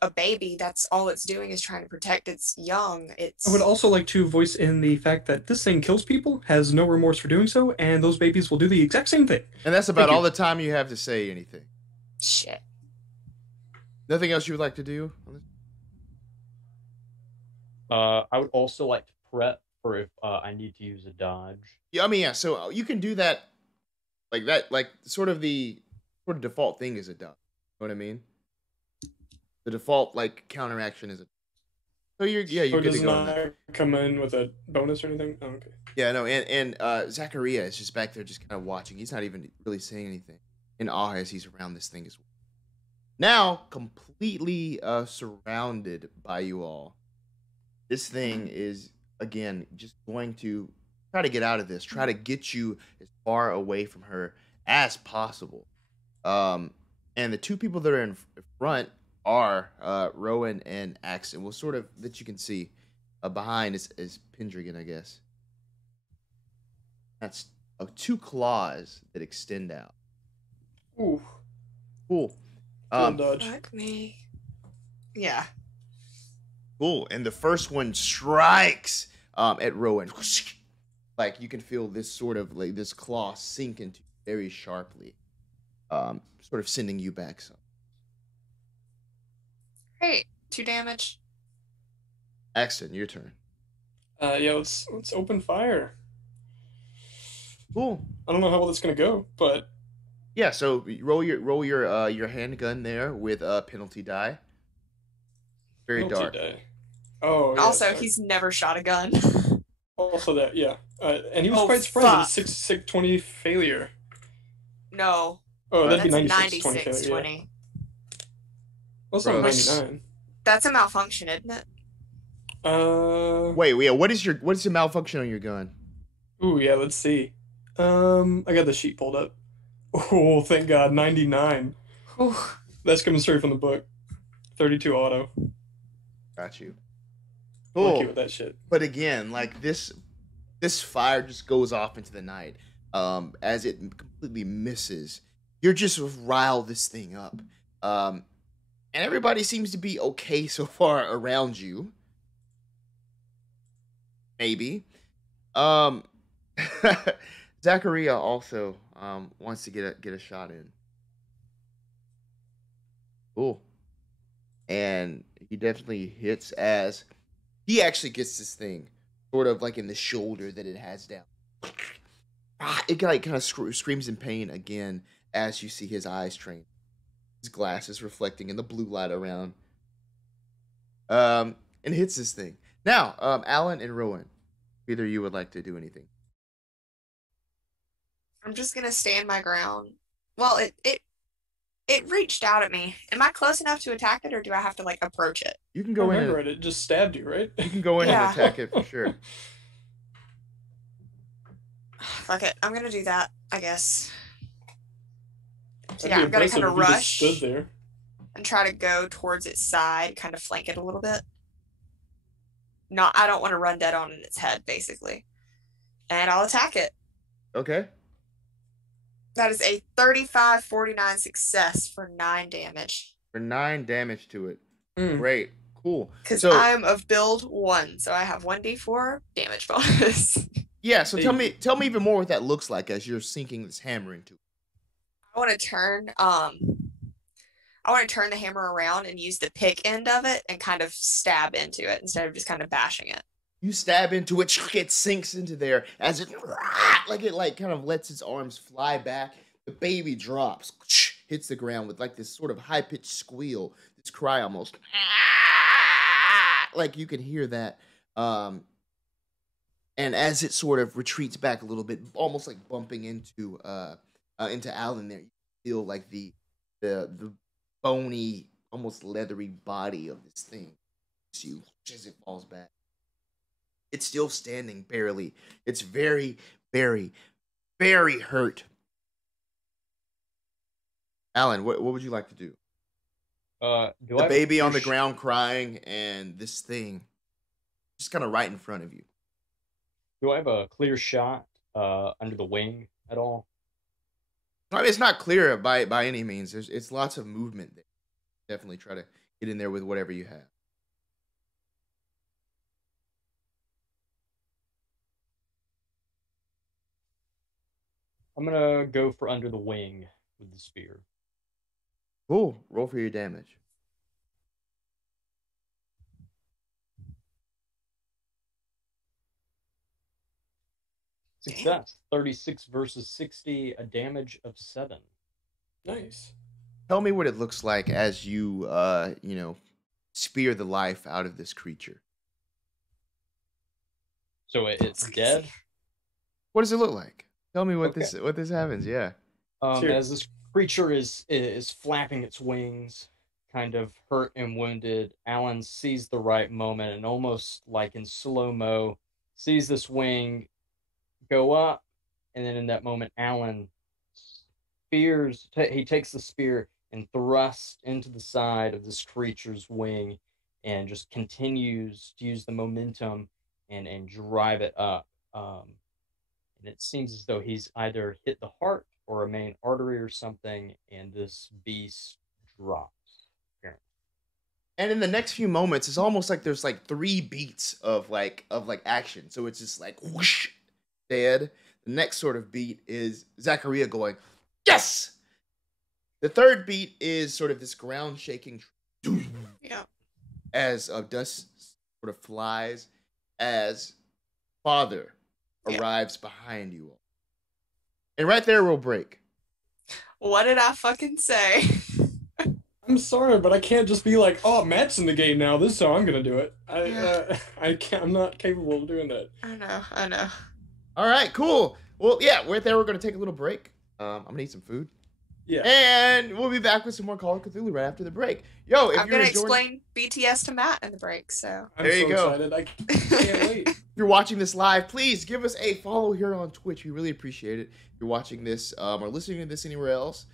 a baby. That's all it's doing is trying to protect its young. I would also like to voice in the fact that this thing kills people, has no remorse for doing so, and those babies will do the exact same thing. And that's about Thank you. all the time you have to say anything. Shit. Nothing else you would like to do? I would also like to prep for if I need to use a dodge. Yeah, I mean, yeah. So you can do that, like sort of the default thing is a dodge. You know what I mean? The default like counteraction is a. So you're Or good to does go. on not that. come in with a bonus or anything? Oh, okay. Yeah, no, and Zachariah is just back there, just kind of watching. He's not even really saying anything in awe as he's around this thing as well. Now, completely surrounded by you all, this thing is again just going to try to get out of this, try to get you as far away from her as possible. And the two people that are in front are Rowan and Axton. Well, sort of that you can see behind is Pendragon, I guess. That's two claws that extend out. Ooh. Cool. Good dodge. Fuck me. Yeah. Cool. And the first one strikes at Rowan. Like you can feel this sort of like this claw sink into you very sharply, sort of sending you back some. Great. 2 damage. Axton, your turn. Yeah, let's open fire. Cool. I don't know how well that's gonna go, but Yeah. So roll your handgun there with a penalty die. Very penalty dark. die. Oh, yeah, Also, sorry. he's never shot a gun. Also that, yeah. And he was Oh, quite surprised at fuck. a 6-20 failure. No. Oh, that'd That's be a 96-20 96 failure. 20. Yeah. Well, it's not Gross. 99. That's a malfunction, isn't it? Wait. What's the malfunction on your gun? Ooh, yeah, let's see. I got the sheet pulled up. Oh, thank God, 99. Whew. That's coming straight from the book. 32 auto. Got you. Lucky Cool. with that shit. But again, like this fire just goes off into the night. As it completely misses. You're just rile this thing up. And everybody seems to be okay so far around you. Maybe. Um, Zachariah also wants to get a shot in. Cool. And he definitely hits as he actually gets this thing sort of like in the shoulder that it has down. It like kind of screams in pain again as you see his eyes train, his glasses reflecting in the blue light around, and hits this thing. Now, Alan and Rowan, either you would like to do anything. I'm just gonna stand my ground. Well, it reached out at me. Am I close enough to attack it, or do I have to like approach it? You can go in. Remember it just stabbed you, right? You can go in Yeah. and attack it for sure. Fuck it. I'm gonna do that, I guess. So That'd yeah, be I'm gonna impressive kind of if you just rush stood there. and try to go towards its side, kind of flank it a little bit. Not, I don't want to run dead on in its head, basically. And I'll attack it. Okay. That is a 35-49 success for 9 damage. For 9 damage to it. Mm. Great. Cool. Because So I'm of build 1, so I have 1d4 damage bonus. yeah, so Hey. tell me even more what that looks like as you're sinking this hammer into it. I want to turn the hammer around and use the pick end of it and kind of stab into it instead of just kind of bashing it. You stab into it, it sinks into there as it kind of lets its arms fly back. The baby drops, hits the ground with like this sort of high pitched squeal, this cry almost. Like you can hear that. And as it sort of retreats back a little bit, almost like bumping into Alan there, you feel like the bony, almost leathery body of this thing you as it falls back. It's still standing barely. It's very, very, very hurt. Alan, what would you like to do? Do The I baby on the push- ground crying, and this thing just kind of right in front of you. Do I have a clear shot under the wing at all? I mean, it's not clear by any means. It's lots of movement there. Definitely try to get in there with whatever you have. I'm gonna go for under the wing with the spear. Cool. Roll for your damage. Success. 36 versus 60, a damage of 7. Nice. Tell me what it looks like as you, spear the life out of this creature. So it's Crazy. dead. What does it look like? Tell me what Okay. what this happens. Yeah. Sure. As this creature is flapping its wings, kind of hurt and wounded, Alan sees the right moment and almost like in slow-mo, sees this wing go up, and then in that moment, Alan he takes the spear and thrusts into the side of this creature's wing and just continues to use the momentum and drive it up. And it seems as though he's either hit the heart or a main artery or something, and this beast drops. Apparently. And in the next few moments, it's almost like there's like 3 beats of action. So it's just like whoosh, dead. The next sort of beat is Zachariah going, yes! The third beat is sort of this ground shaking Yeah. as dust sort of flies as Father Yeah. arrives behind you all. And right there we'll break. What did I fucking say? I'm sorry, but I can't just be like, oh, Matt's in the game now. This is how I'm gonna do it. I can't. I'm not capable of doing that. I know. All right, cool. Well, yeah, right there we're going to take a little break. I'm going to eat some food. Yeah. And we'll be back with some more Call of Cthulhu right after the break. Yo, if I'm you're gonna enjoying... explain BTS to Matt in the break, so. I'm There so you go. excited. I can't wait. If you're watching this live, please give us a follow here on Twitch. We really appreciate it. If you're watching this or listening to this anywhere else,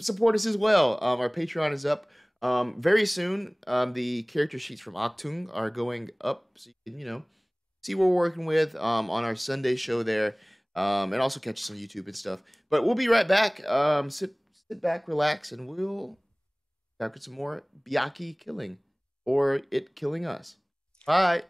support us as well. Our Patreon is up very soon. The character sheets from Octung are going up, so you can, see what we're working with on our Sunday show there, and also catch us on YouTube and stuff. But we'll be right back. Sit back, relax, and we'll back with some more Byakuya killing or it killing us. Bye.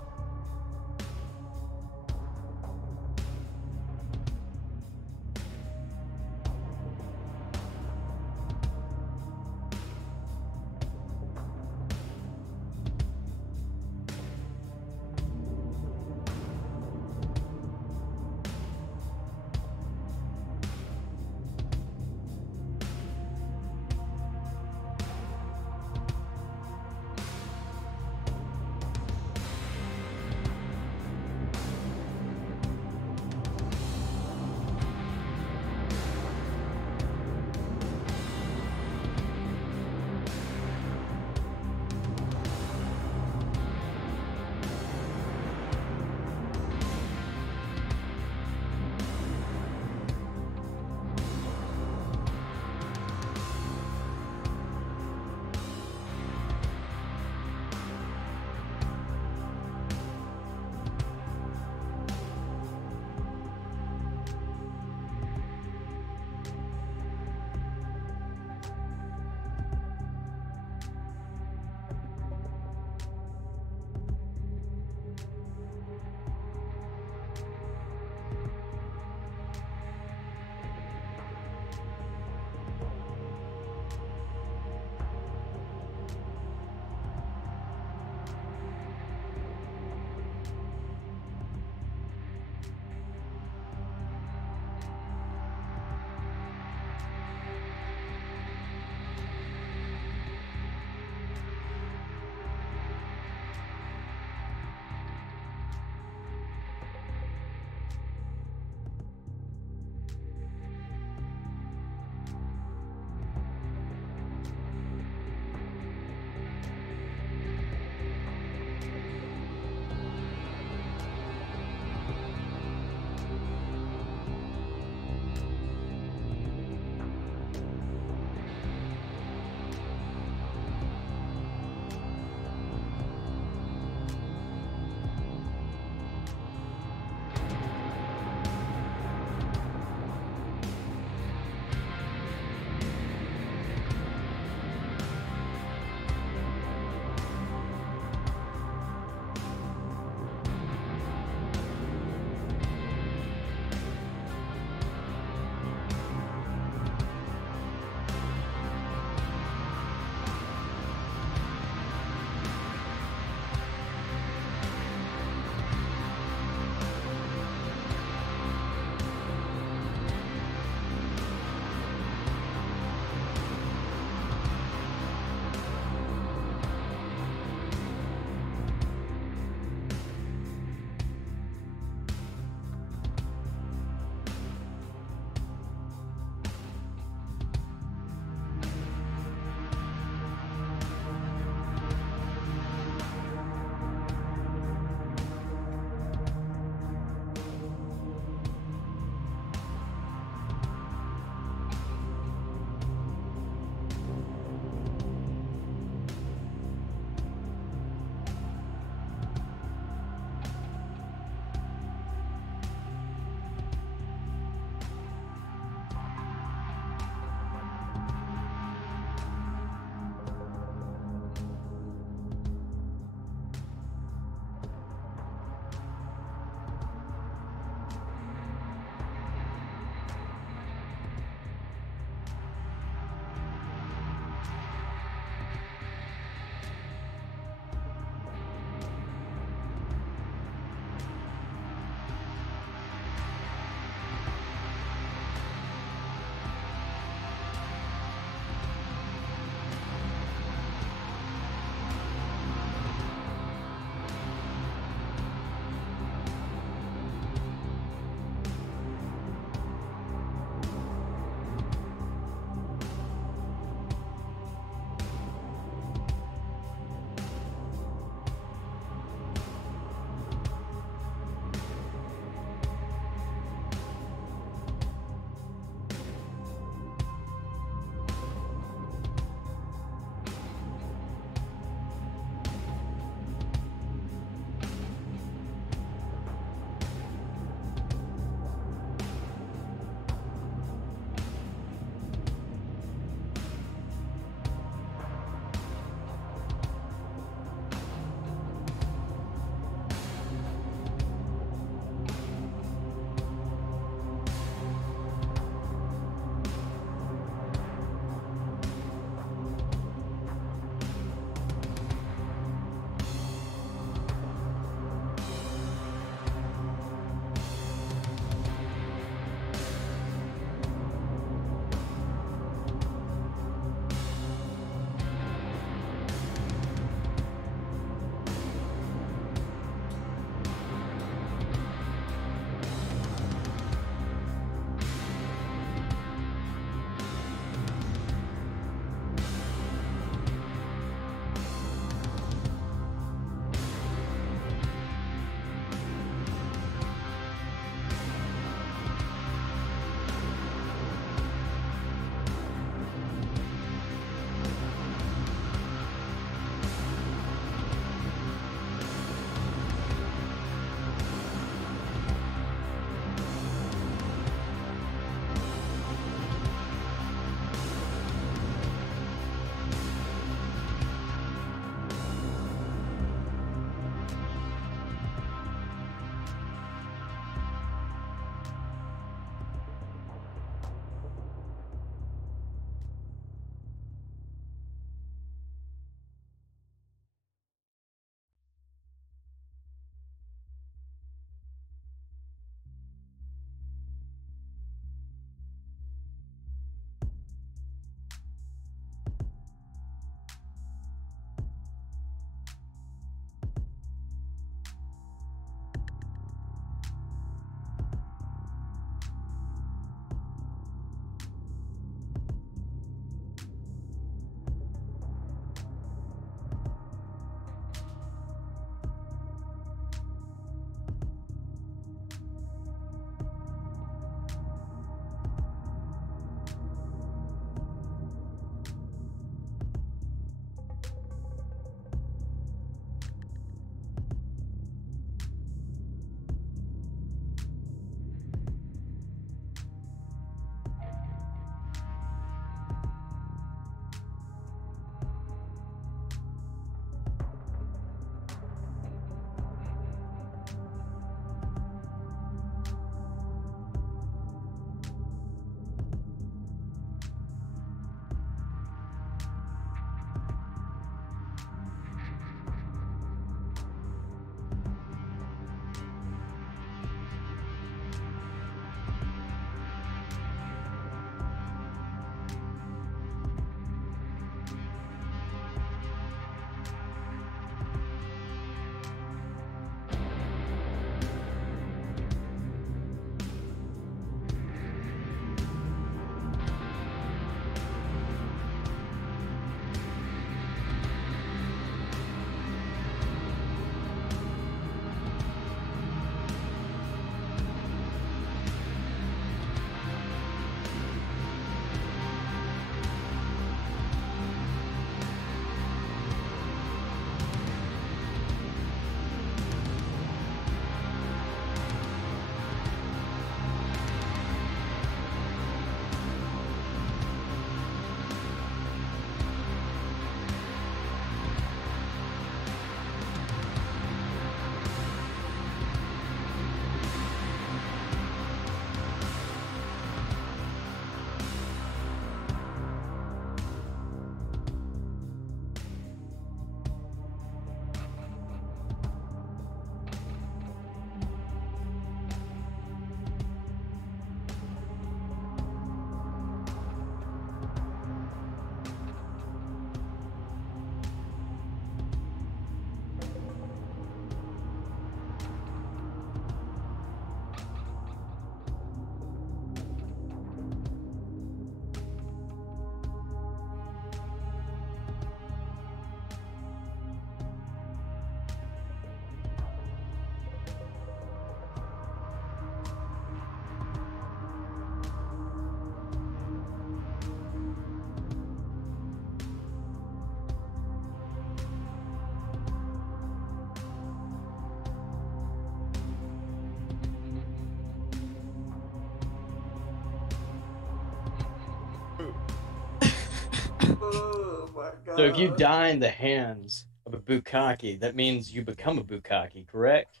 Oh my god. So if you die in the hands of a bukkake, that means you become a bukkake, correct?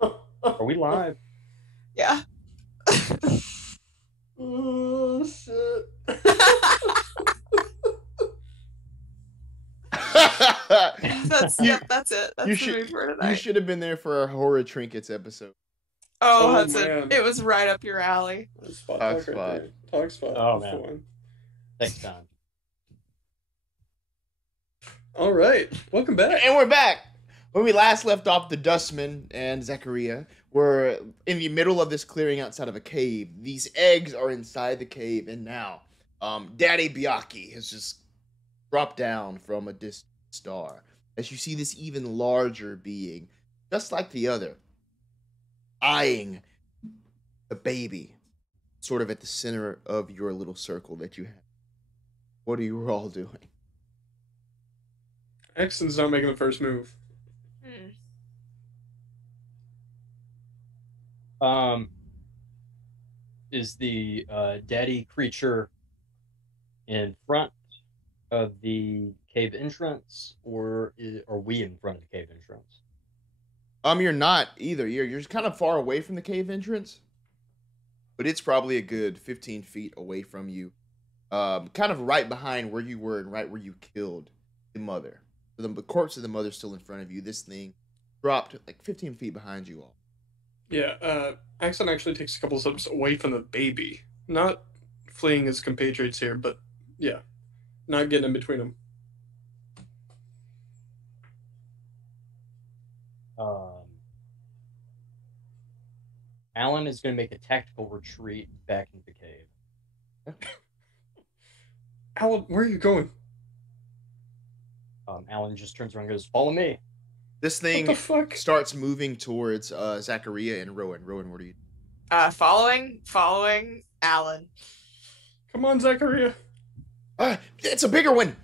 Are we live? Yeah. Oh shit. That's You- yep, that's it. That's you the should- move for You tonight. should have been there for our horror trinkets episode. Oh, Oh, Hudson. man. It was right up your alley. Spot Talk talk spot. right there. Talk spot. Oh, That's man. the one. Next time. All right. Welcome back. And we're back. When we last left off, the Dustman and Zachariah were in the middle of this clearing outside of a cave. These eggs are inside the cave, and now Daddy Biaki has just dropped down from a distant star. As you see this even larger being, just like the other, eyeing the baby, sort of at the center of your little circle that you have. What are you all doing? Exton's not making the first move. Is the daddy creature in front of the cave entrance, or are we in front of the cave entrance? You're not either. You're just kind of far away from the cave entrance, but it's probably a good 15 feet away from you. Kind of right behind where you were and right where you killed the mother. So the corpse of the mother's still in front of you. This thing dropped like 15 feet behind you all. Yeah, Axon actually takes a couple steps away from the baby. Not fleeing his compatriots here, but yeah, not getting in between them. Alan is going to make a tactical retreat back into the cave. Alan, where are you going? Alan just turns around and goes, "Follow me." This What thing the fuck? starts moving towards Zachariah and Rowan. Rowan, what are you? Following Alan. Come on, Zachariah. It's a bigger one.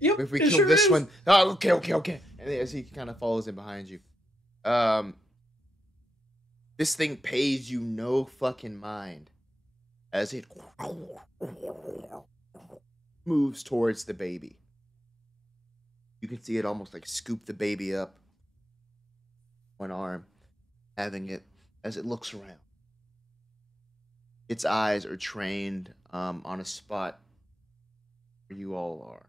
Yep, If we it kill sure this is. one, oh, okay. And as he kind of follows in behind you, this thing pays you no fucking mind as it moves towards the baby. You can see it almost like scoop the baby up, one arm, having it as it looks around. Its eyes are trained on a spot where you all are.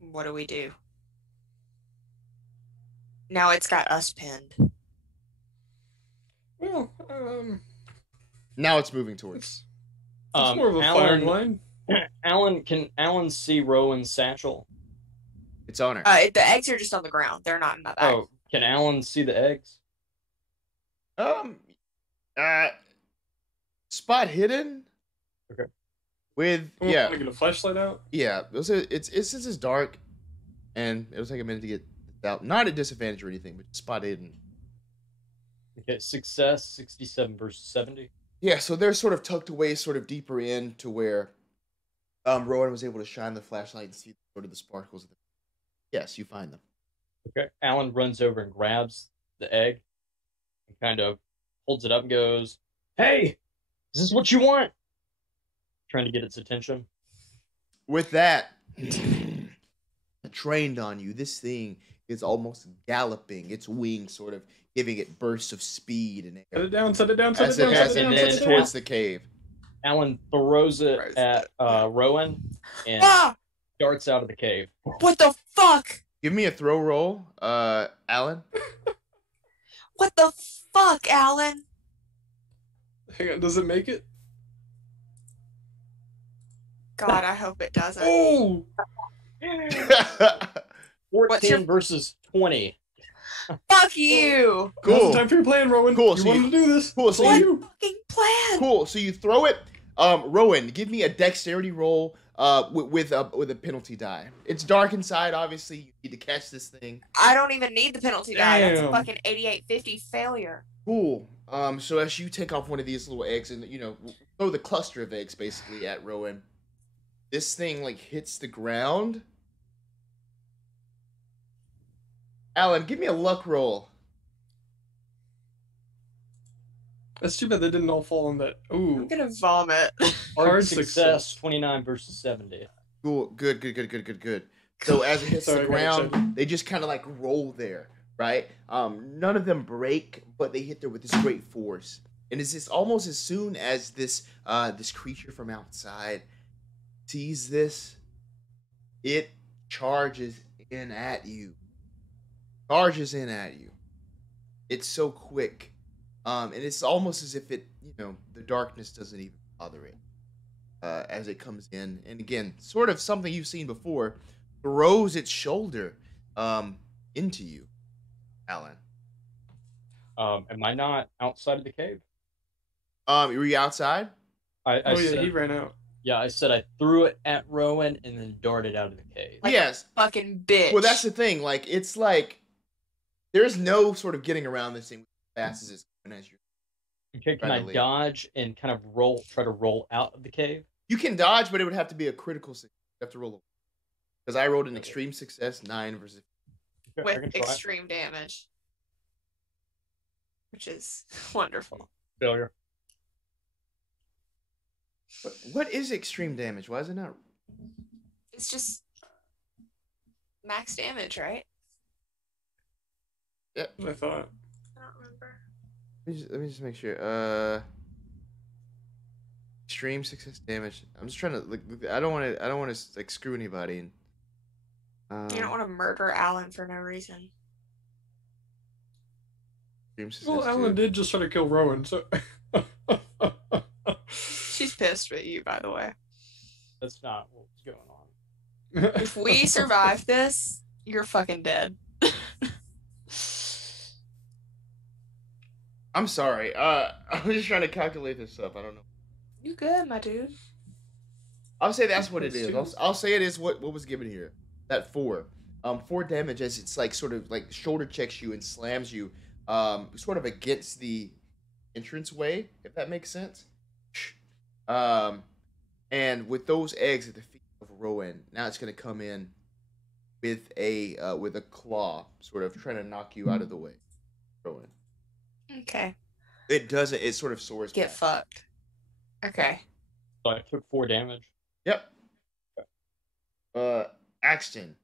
What do we do? Now it's got us pinned. Well, Now it's moving towards. it's more of a firing line. Alan, can Alan see Rowan's satchel? It's on her. The eggs are just on the ground. They're not in my bag. Oh, can Alan see the eggs? Spot hidden. Okay. With I'm yeah, gonna get a flashlight out. yeah. It's dark, and it'll take a minute to get out. Not at disadvantage or anything, but spot hidden. Okay, success 67 versus 70. Yeah, so they're sort of tucked away, sort of deeper in to where Rowan was able to shine the flashlight and see sort of the sparkles of them. Yes, you find them. Okay, Alan runs over and grabs the egg and kind of holds it up and goes, "Hey, is this what you want?" Trying to get its attention. With that, trained on you, this thing is almost galloping, its wings sort of giving it bursts of speed and Set it down, set it down, set as it down, it, set as it it down, heads set it down. towards the cave. Alan throws it Throws at it. Rowan and Ah! darts out of the cave. What the fuck? Give me a throw roll, Alan. What the fuck, Alan? Hang on, does it make it? God, I hope it doesn't. Oh! 14 versus 20. Fuck you! Now's the Cool. time for your plan, Rowan. Cool, You so wanted you- to do this. cool, so So you- you. Fucking plan! Cool. So you throw it. Rowan, give me a dexterity roll with a penalty die. It's dark inside, obviously. You need to catch this thing. I don't even need the penalty die. That's a Damn. fucking 8850 failure. Cool. So as you take off one of these little eggs and throw the cluster of eggs basically at Rowan, this thing like hits the ground. Alan, give me a luck roll. That's too bad they didn't all fall on that. I'm Ooh, gonna vomit. hard success. success. 29 versus 70. Cool. Good. So as it hits Sorry, the I got ground, excited. they just kind of like roll there, right? None of them break, but they hit there with this great force. And it's just almost as soon as this this creature from outside sees this, it charges in at you. Charges in at you. It's so quick. And it's almost as if it, the darkness doesn't even bother it as it comes in. And again, sort of something you've seen before, throws its shoulder into you, Alan. Am I not outside of the cave? Were you outside? I Oh yeah, said, he ran out. yeah, I said I threw it at Rowan and then darted out of the cave. Like Yes. Fucking bitch. Well, that's the thing. Like, it's like there's no sort of getting around this thing as fast as it's going as you. Okay, can I Readily. dodge and kind of try to roll out of the cave? You can dodge, but it would have to be a critical success. You have to roll because I rolled an Okay. extreme success 9 versus. Okay, I with can try. extreme damage, which is wonderful. Failure. What is extreme damage? Why is it not? It's just max damage, right? I thought. I don't remember. Let me just make sure. Extreme success damage. I'm just trying to like. I don't want to like screw anybody. You don't want to murder Alan for no reason. Extreme success. Well, Alan did just try to kill Rowan, so. She's pissed at you, by the way. That's not what was going on. If we survive this, you're fucking dead. I'm sorry. I'm just trying to calculate this stuff. I don't know. You good, my dude? I'll say that's what it That's is. two. I'll say it is what was given here. That 4. 4 damage as it's like sort of like shoulder checks you and slams you, sort of against the entranceway, if that makes sense. And with those eggs at the feet of Rowan, now it's gonna come in with a claw, sort of trying to knock you out of the way, Rowan. Okay. It doesn't. It sort of soars. Get back. fucked. Okay. So I took 4 damage. Yep. Axton.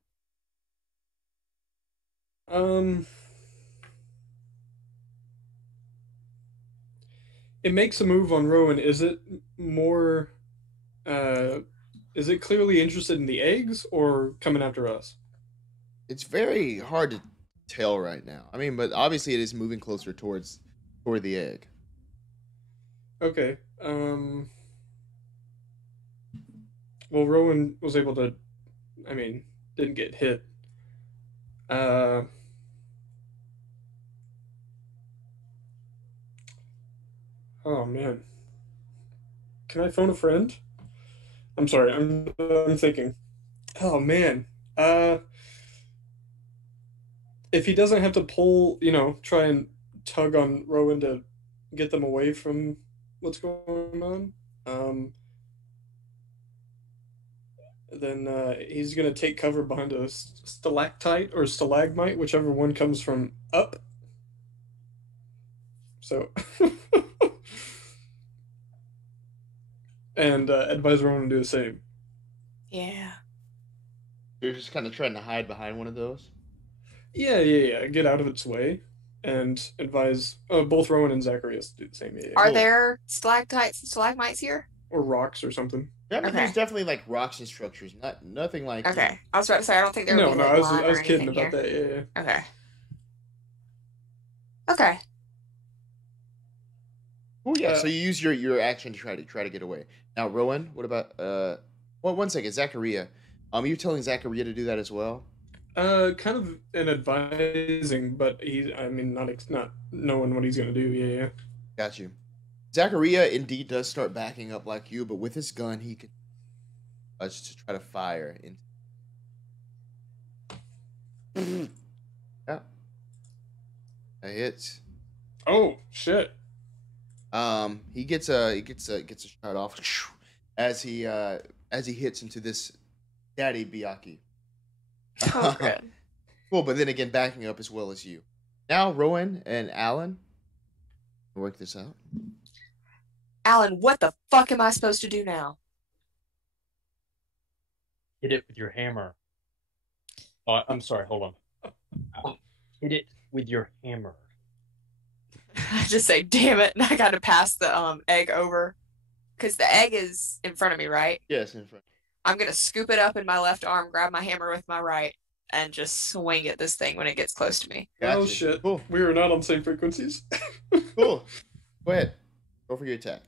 It makes a move on Rowan. Is it more? Is it clearly interested in the eggs or coming after us? It's very hard to tell right now. I mean, but obviously it is moving closer toward the egg. Okay. Well, Rowan was able to. I mean, didn't get hit. Oh man. Can I phone a friend? I'm sorry. I'm thinking. Oh man. If he doesn't have to pull, try and tug on Rowan to get them away from what's going on, then he's gonna take cover behind a stalactite or stalagmite, whichever one comes from up. So, and advise Rowan to do the same. Yeah. You're just kind of trying to hide behind one of those. Yeah. Get out of its way, and advise both Rowan and Zacharias to do the same. Yeah. Are there stalactites and stalagmites here? Or rocks or something. Yeah, I mean, Okay. there's definitely like rocks and structures. Nothing like. Okay. I was about to say I don't think there would No, be no, like I was lava or kidding anything about here. that. Yeah. Okay. Okay. Oh yeah. So you use your action to try to get away. Now, Rowan, what about Well, one second, Zachariah. You're telling Zachariah to do that as well. Kind of an advising, but not knowing what he's gonna do. Yeah. Got you. Zachariah indeed does start backing up like you, but with his gun, he can just to try to fire. Yeah. That hits. Oh shit. He gets a shot off as he hits into this daddy Byakhee. Oh, good. Cool, but then again, backing up as well as you. Now, Rowan and Alan. Work this out. Alan, what the fuck am I supposed to do now? Hit it with your hammer. I'm sorry, hold on. Hit it with your hammer. I just say, damn it, and I gotta pass the egg over. Because the egg is in front of me, right? Yes, in front. I'm gonna scoop it up in my left arm, grab my hammer with my right, and just swing at this thing when it gets close to me. Gotcha. Oh shit. Cool. We are not on the same frequencies. Cool. Go ahead. Go for your attack.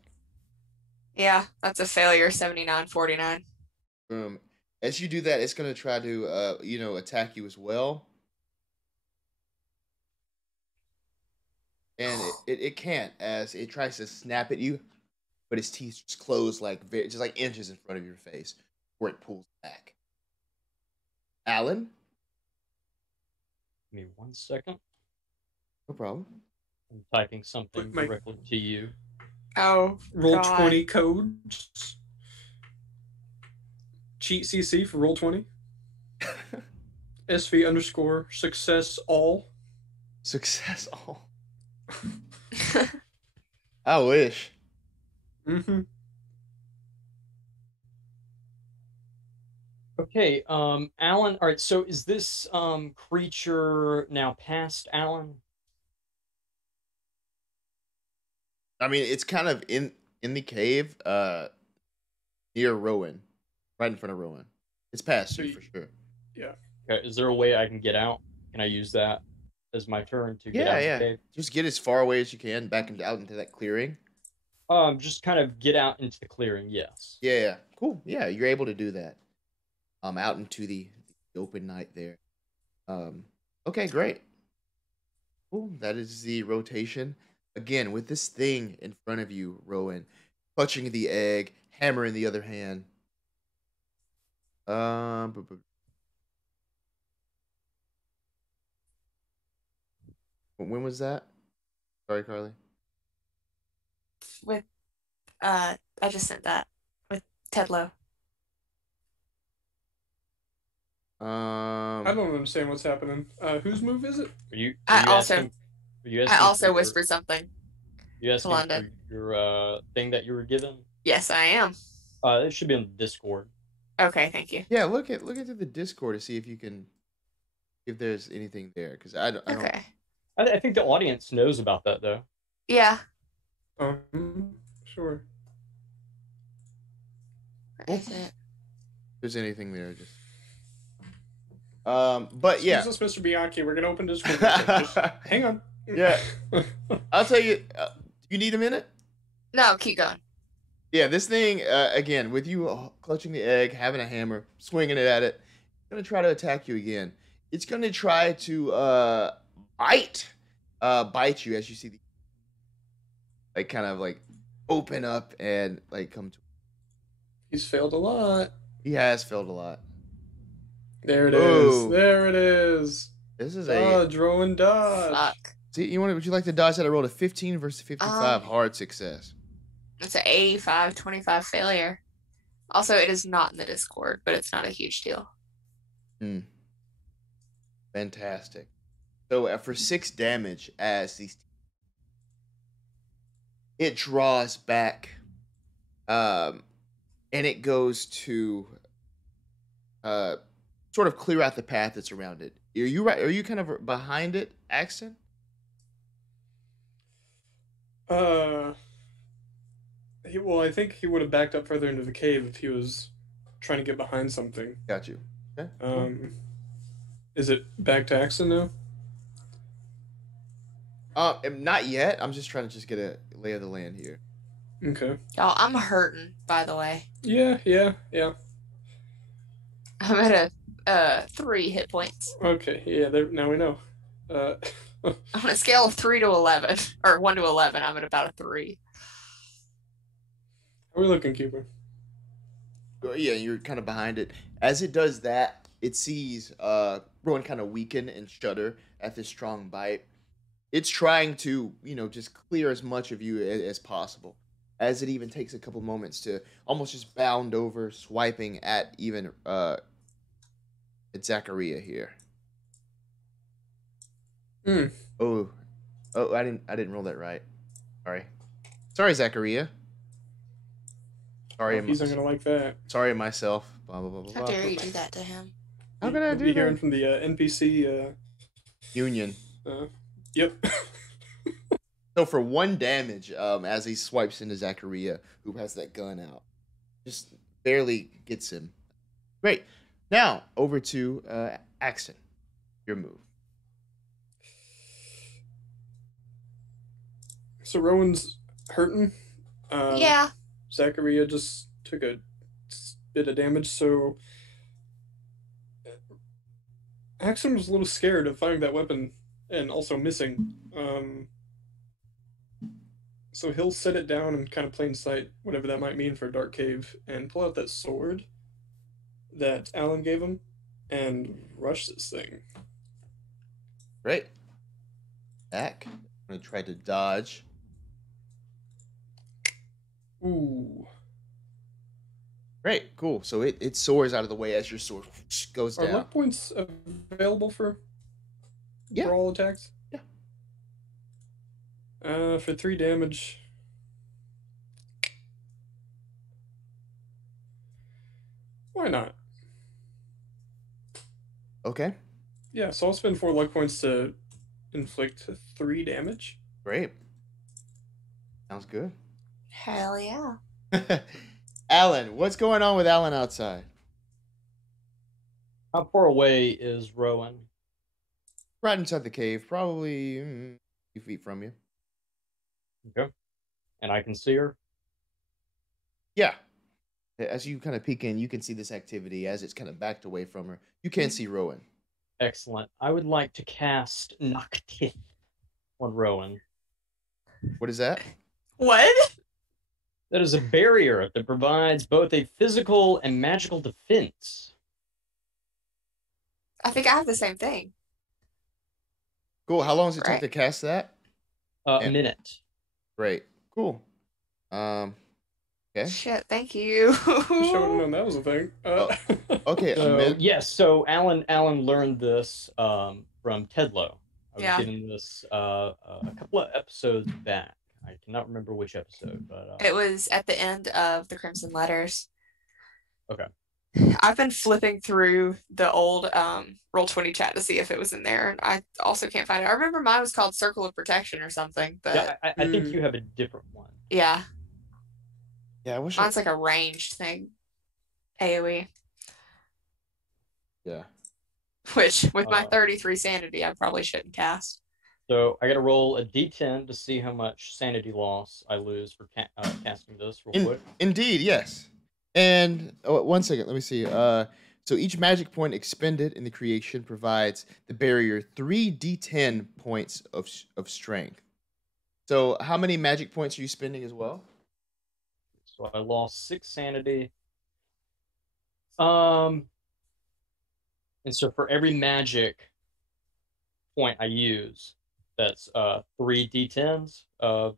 Yeah, that's a failure, 79-49. As you do that, it's gonna try to attack you as well. And it can't, as it tries to snap at you, but its teeth just close just like inches in front of your face, where it pulls back. Alan, Give me 1 second. no problem. I'm typing something My- directly to you. Oh, Roll God. 20 codes. Cheat CC for roll 20. SV underscore success all. Success all. I wish. Mm-hmm. Okay, Alan. All right, so is this creature now past Alan? I mean, it's kind of in the cave, near Rowan, right in front of Rowan. It's past you for sure. Okay, is there a way I can get out? Can I use that as my turn to get out of the cave? Just get as far away as you can, out into that clearing. Just kind of get out into the clearing. Yes. Yeah, cool. Yeah, you're able to do that. Out into the open night there. Okay, great. Cool. That is the rotation. Again, with this thing in front of you, Rowan, clutching the egg, hammer in the other hand. When was that? Sorry, Carly. With, I just sent that with Ted Lowe. I don't understand what's happening. Whose move is it? I also for- whispered something. You asking to London. for your thing that you were given? Yes, I am. It should be on the Discord. Okay, thank you. Yeah, look into the Discord to see if there's anything there, because I don't. Okay. I think the audience knows about that though. Yeah. Sure. Where is it? If there's anything there, just. But yeah. Excuse us, Mr. Bianchi. We're gonna open Discord. Just hang on. Yeah. I'll tell you. Do you need a minute? No, keep going. Yeah, this thing again with you clutching the egg, having a hammer, swinging it at it, it's gonna try to attack you again. It's gonna try to bite you as you see the kind of open up and come to. He's failed a lot. He has failed a lot. There it Whoa. is. There it is. This is Dodge, Rowan, dodge. Fuck. See, would you like to dodge that? I rolled a 15 versus 55 hard success. It's an 85-25 failure. Also, it is not in the Discord, but it's not a huge deal. Fantastic. So for 6 damage, as it draws back, and it goes to sort of clear out the path that's around it. Are you right? Are you kind of behind it, Axton? I think he would have backed up further into the cave if he was trying to get behind something. Got you. Okay. Is it back to Axton now? Not yet. I'm just trying to get a lay of the land here. Okay. Y'all, I'm hurting, by the way. Yeah. I'm at a 3 hit points. Okay. Yeah. There. Now we know. On a scale of 3 to 11, or 1 to 11, I'm at about a 3. How are we looking, Cooper? Yeah, you're kind of behind it. As it does that, it sees Rowan kind of weaken and shudder at this strong bite. It's trying to, just clear as much of you as possible. As it even takes a couple moments to almost just bound over, swiping at even at Zachariah here. Oh, I didn't roll that right. Sorry, Zachariah. Sorry, He's not gonna like that. sorry myself. Blah blah blah blah. How blah. dare you do that to him? How can I You'll do be hearing that? from the NPC. Union. Yep. So for 1 damage, as he swipes into Zachariah, who has that gun out, just barely gets him. Great. Now over to Axton. Your move. So Rowan's hurting. Yeah. Zachariah just took a bit of damage, so Axton was a little scared of finding that weapon and also missing. So he'll set it down in kind of plain sight, whatever that might mean for a dark cave, and pull out that sword that Alan gave him and rush this thing. Great. Back. I'm gonna try to dodge. Ooh. Great, cool. So it soars out of the way as your sword goes Are down. luck points available for all attacks? Yeah. For 3 damage. Why not? Okay. Yeah, so I'll spend 4 luck points to inflict 3 damage. Great. Sounds good. Hell yeah. Alan, what's going on with Alan outside? How far away is Rowan? Right inside the cave, probably a few feet from you. Okay. And I can see her? Yeah. As you kind of peek in, you can see this activity as it's kind of backed away from her. You can't see Rowan. Excellent. I would like to cast Noctith on Rowan. What is that? What? That is a barrier that provides both a physical and magical defense. I think I have the same thing. Cool. How long does it take Right. to cast that? A minute. Great. Cool. Okay. Shit, thank you. Wish I would have known that was a thing. Okay. A So, minute. yes, so Alan learned this from Tedlow. I was Yeah. getting this a couple of episodes back. I cannot remember which episode, but It was at the end of the Crimson Letters. Okay. I've been flipping through the old Roll20 chat to see if it was in there, and I also can't find it. I remember mine was called Circle of Protection or something, but yeah, I think you have a different one. yeah, Yeah, I wish. mine's like a ranged thing, AoE. Yeah. Which, with my Uh, 33 sanity, I probably shouldn't cast. So I got to roll a d10 to see how much sanity loss I lose for casting this real quick. Indeed, yes. And 1 second, let me see. So each magic point expended in the creation provides the barrier 3d10 points of strength. So how many magic points are you spending as well? So I lost 6 sanity. And so for every magic point I use, that's 3 d10s of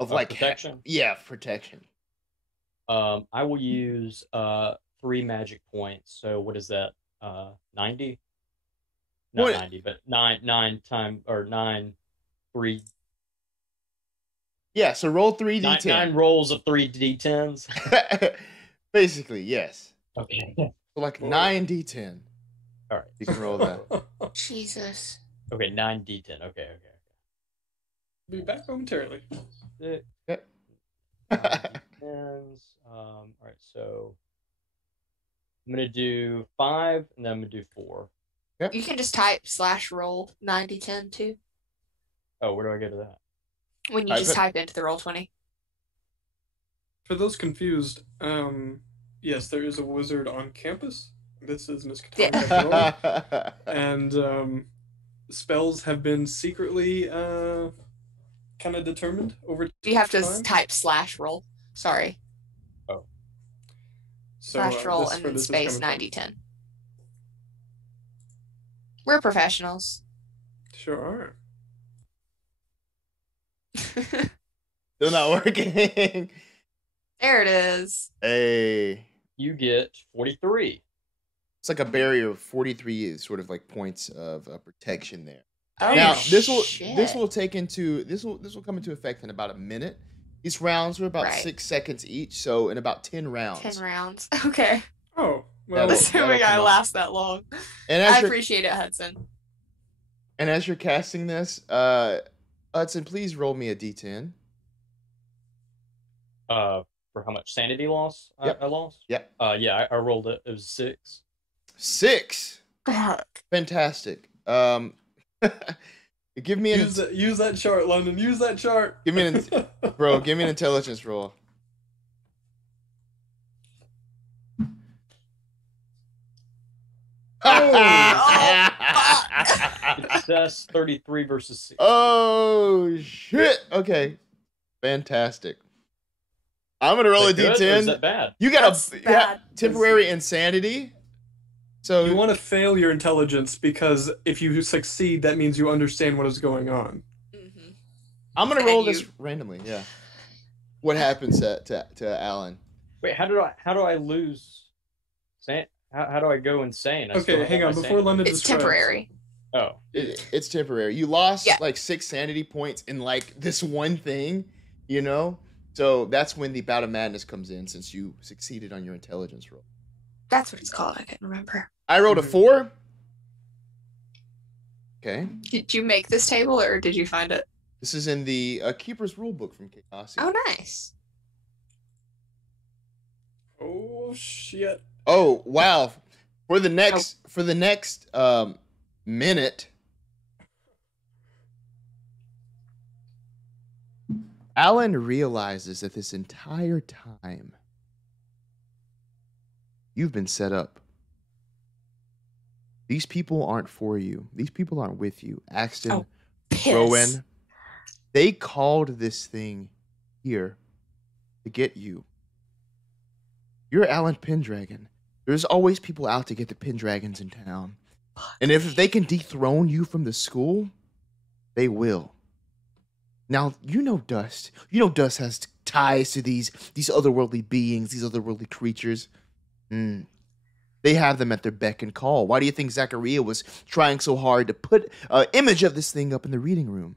Like protection. Protection. I will use 3 magic points. So what is that? 90? Not What? 90, but 9 3 Yeah, so roll 3d10. 9 rolls of 3 d10s. Basically, yes. Okay. So like 9d10. All right. You can roll that. Jesus. Okay, 9 d10. Okay. Be back momentarily. 6, Yep. 9 d10s. All right, so I'm gonna do 5, and then I'm gonna do 4. You can just type /roll 9010 too Oh, where do I go to that? when you Type just it. type into the Roll20. For those confused, yes, there is a wizard on campus. This is Miss Katana. And spells have been secretly kind of determined over You have to time. type /roll. Sorry. So, /roll this is and where then this is space coming 9010. We're professionals. from. Sure are. Still not working. There it is. Hey. You get 43. It's like a barrier of 43 sort of like points of protection there. Oh, Now shit. this will come into effect in about a minute. These rounds are about Right. 6 seconds each, so in about 10 rounds. 10 rounds. Okay. Oh, That'll- well, Assuming I come up. last that long. And I as you're appreciate it, Hudson. casting this, Hudson, please roll me a d10. For how much sanity loss Yep. I lost? Yep. Yeah, I rolled it. It was 6. 6. Fantastic. Give me an use that chart, London. Use that chart. Give me give me an intelligence roll. Success 33 versus 6. Oh shit. Okay. Fantastic. I'm gonna roll a Is that good, or is d10. that bad? You got That's bad. temporary insanity. So You want to fail your intelligence because if you succeed, that means you understand what is going on. Mhm. I'm gonna and roll this you- randomly. Yeah. What happens to Alan? Wait, how do I lose? How do I go insane? I still Okay, have hang all on. my Before sanity. London It's describes- temporary. Oh, It's temporary. You lost Yeah. like 6 sanity points in like this one thing, you know? So that's when the bout of madness comes in since you succeeded on your intelligence roll. That's what it's called. I couldn't remember. I rolled a 4. Okay. Did you make this table or did you find it? This is in the Keeper's Rulebook from Chaos. Oh, nice. Oh shit! Oh, wow. For the next minute, Alan realizes that this entire time you've been set up. These people aren't for you. These people aren't with you. Axton, Oh, Piss. Rowan, they called this thing here to get you. You're Alan Pendragon. There's always people out to get the Pendragons in town. And if they can dethrone you from the school, they will. Now, you know Dust. You know Dust has ties to these otherworldly beings, these otherworldly creatures. They have them at their beck and call. Why do you think Zachariah was trying so hard to put an image of this thing up in the reading room?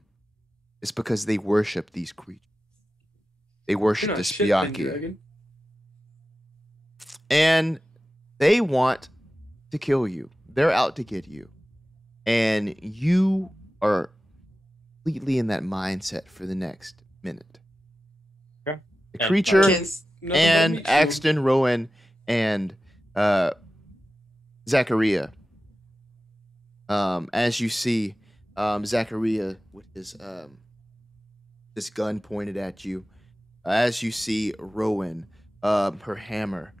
It's because they worship these creatures. They You're worship not this shit, Spiaki. Pendragon. And they want to kill you. They're out to get you. And you are completely in that mindset for the next minute. Okay. The And creature Which is Nothing but and meat Axton, Rowan, and Zachariah. As you see, Zachariah with his this gun pointed at you. As you see Rowan, her hammer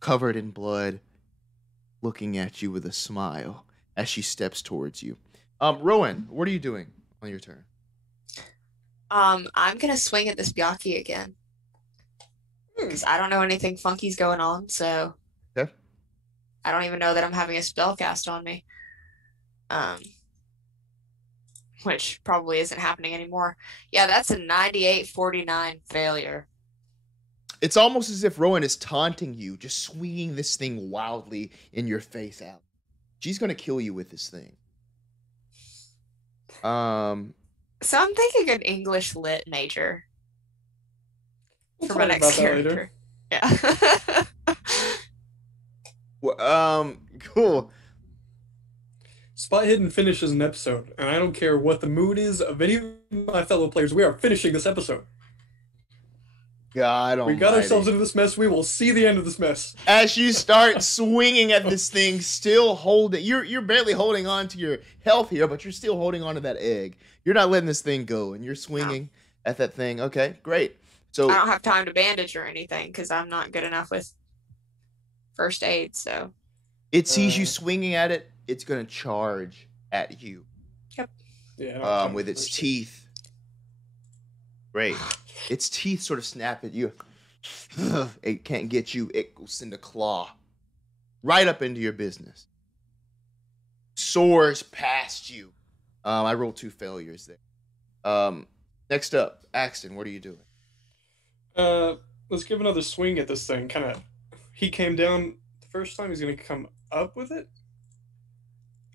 covered in blood, looking at you with a smile as she steps towards you. Rowan, what are you doing on your turn? I'm gonna swing at this Byaki again. Because I don't know anything funky's going on, so Okay. I don't even know that I'm having a spell cast on me. Which probably isn't happening anymore. Yeah, that's a 98-49 failure. It's almost as if Rowan is taunting you, just swinging this thing wildly in your face out. She's gonna kill you with this thing. So I'm thinking an English lit major We'll for my talk next about that later. character. Yeah. Cool. Spot Hidden finishes an episode, and I don't care what the mood is of any of my fellow players. We are finishing this episode. God We got ourselves into this mess. We will see the end of this mess. As you start swinging at this thing, still holding, you're barely holding on to your health here, but you're still holding on to that egg. You're not letting this thing go, and you're swinging at that thing. Okay, great. So I don't have time to bandage or anything because I'm not good enough with first aid. So it sees you swinging at it. It's gonna charge at you Yeah. with its teeth. Great. Its teeth sort of snap at you. It can't get you. It will send a claw right up into your business. Soars past you. I rolled 2 failures there. Next up, Axton, what are you doing? Let's give another swing at this thing. He came down the first time. He's gonna come up with it.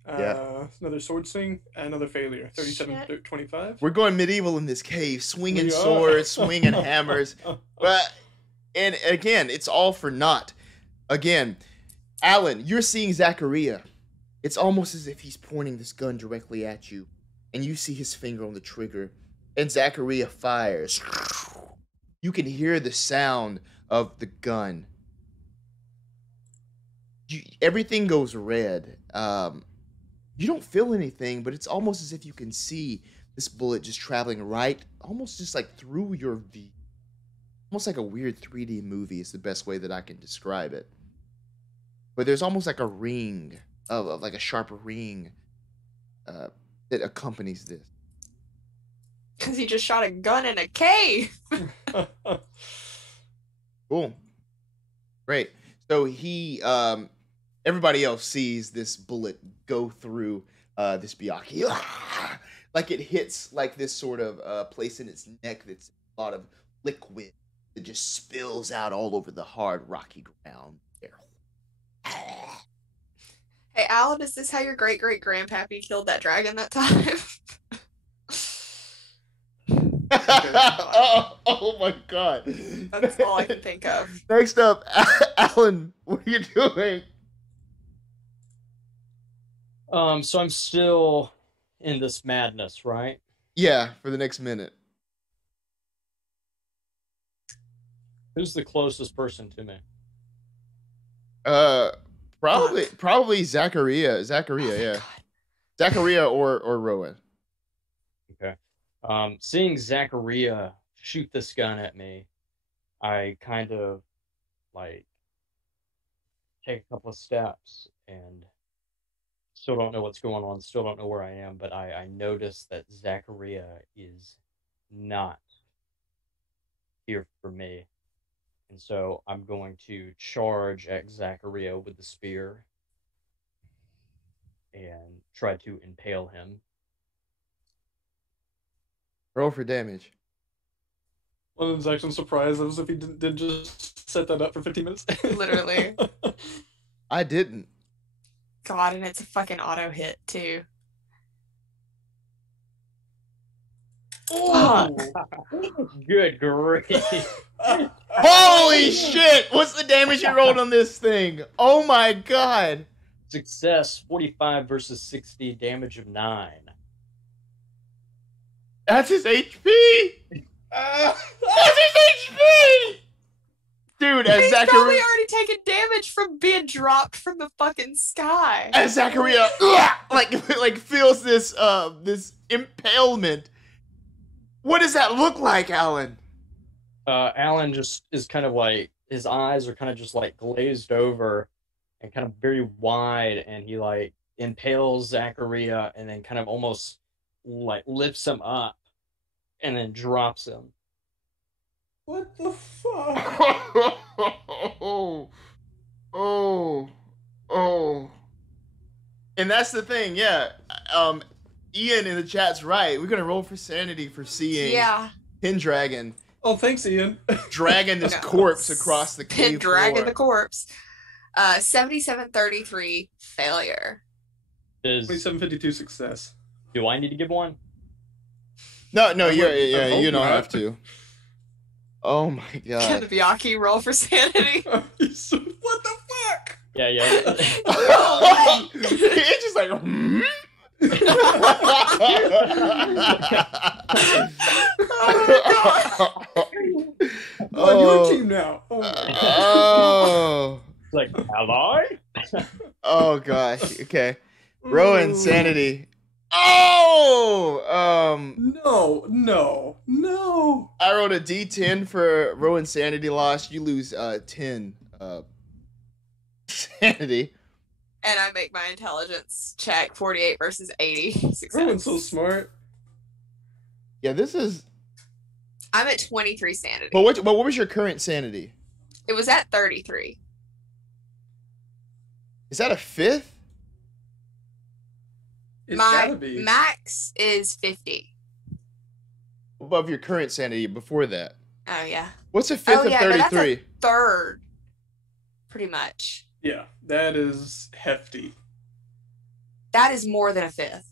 Another sword swing, another failure. 37-25. We're going medieval in this cave, swinging We are. swords, swinging hammers. But and again, it's all for naught. Again, Alan, you're seeing Zachariah. It's almost as if he's pointing this gun directly at you, and you see his finger on the trigger, and Zachariah fires. You can hear the sound of the gun. Everything goes red. You don't feel anything, but it's almost as if you can see this bullet just traveling right, almost just like through your V. Almost like a weird 3D movie is the best way that I can describe it. But there's almost like a ring, like a sharp ring that accompanies this. Because he just shot a gun in a cave. Cool. Great. So he, everybody else sees this bullet go through this Byakhee. Like it hits like this sort of place in its neck that's a lot of liquid that just spills out all over the hard rocky ground there. Hey, Alan, is this how your great-great-grandpappy killed that dragon that time? Oh my god. That's all I can think of. Next up, Alan, what are you doing? So I'm still in this madness, right? Yeah, for the next minute. Who's the closest person to me? Probably Zachariah, yeah. God. Zachariah or Rowan. Okay. Seeing Zachariah shoot this gun at me, I kind of like take a couple of steps and still don't know what's going on, still don't know where I am, but I notice that Zachariah is not here for me. And so I'm going to charge at Zachariah with the spear and try to impale him. Roll for damage. London's actually surprised as if he did just set that up for 15 minutes. Literally. I didn't. God, and it's a fucking auto hit, too. Oh! Good grief. Holy shit! What's the damage you rolled on this thing? Oh my god! Success 45 versus 60, damage of 9. That's his HP! That's his HP! Dude, as He's probably Zachariah, already taken damage from being dropped from the fucking sky. as Zachariah like feels this this impalement. What does that look like, Alan? Alan just is kind of like, his eyes are kind of just like glazed over and kind of very wide, and he like impales Zachariah and then kind of almost like lifts him up and then drops him. What the fuck? oh. And that's the thing, yeah. Ian in the chat's right. We're gonna roll for sanity for seeing Pendragon Oh, thanks, Ian. dragging this corpse across the cave Dragging floor. the corpse. 77-33 failure. 2752 success. Do I need to give one? No, I you hope don't not. have to. Oh my Can god. the Byakhee roll for sanity? What the fuck? Yeah. It's just like Oh, you're a team now. Oh, my God. Oh. It's like, ally? Oh gosh. Okay. Rowan sanity. Oh. No. I rolled a D10 for Rowan sanity loss. You lose 10 sanity. And I make my intelligence check 48 versus 80 success. Rowan's so smart. Yeah, this is. I'm at 23 sanity. But what was your current sanity? It was at 33. Is that a fifth? It's My gotta be. max is 50. Above your current sanity before that. Oh, yeah. What's a fifth Oh, yeah, no, of that's a 33? third. Pretty much. Yeah, that is hefty. That is more than a fifth.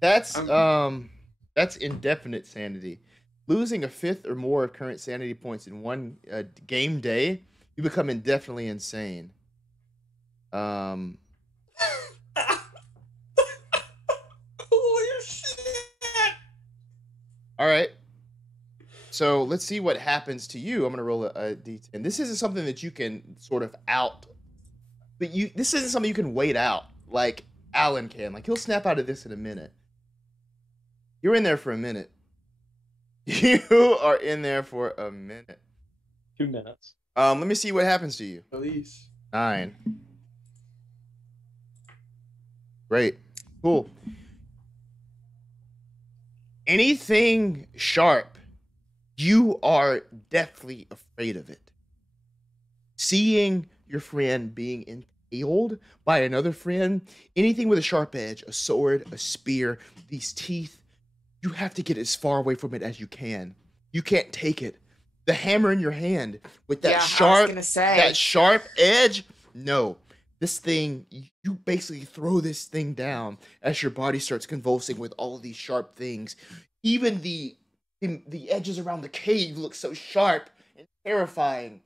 That's indefinite sanity. Losing a fifth or more of current sanity points in one game day, you become indefinitely insane. Holy shit! All right. So let's see what happens to you. I'm gonna roll a d10. This isn't something that you can sort of out, but this isn't something you can wait out like Alan can. Like he'll snap out of this in a minute. You're in there for a minute. You are in there for a minute. 2 minutes. Let me see what happens to you. Release. 9. Great. Cool. Anything sharp, you are deathly afraid of it. Seeing your friend being impaled by another friend, anything with a sharp edge, a sword, a spear, these teeth, you have to get as far away from it as you can. You can't take it. The hammer in your hand with that sharp edge, no. This thing, you basically throw this thing down as your body starts convulsing with all of these sharp things. Even the edges around the cave look so sharp and terrifying.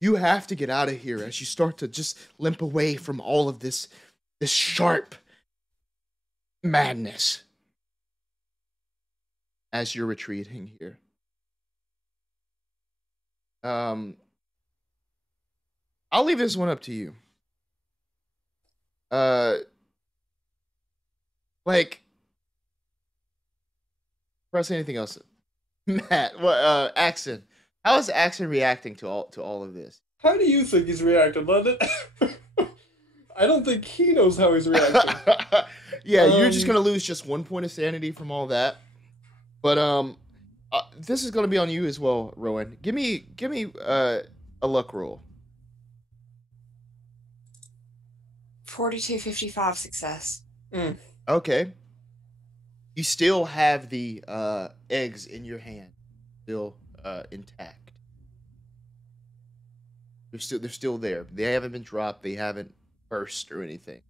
You have to get out of here as you start to just limp away from all of this sharp madness as you're retreating here. I'll leave this one up to you. Press anything else. Matt, Axon. How is Axon reacting to all of this? How do you think he's reacting, London? I don't think he knows how he's reacting. Yeah, you're just gonna lose just 1 point of sanity from all that. But this is gonna be on you as well, Rowan. Give me a luck roll. 4255 success. Okay. You still have the eggs in your hand, still intact. They're still there. They haven't been dropped. They haven't burst or anything.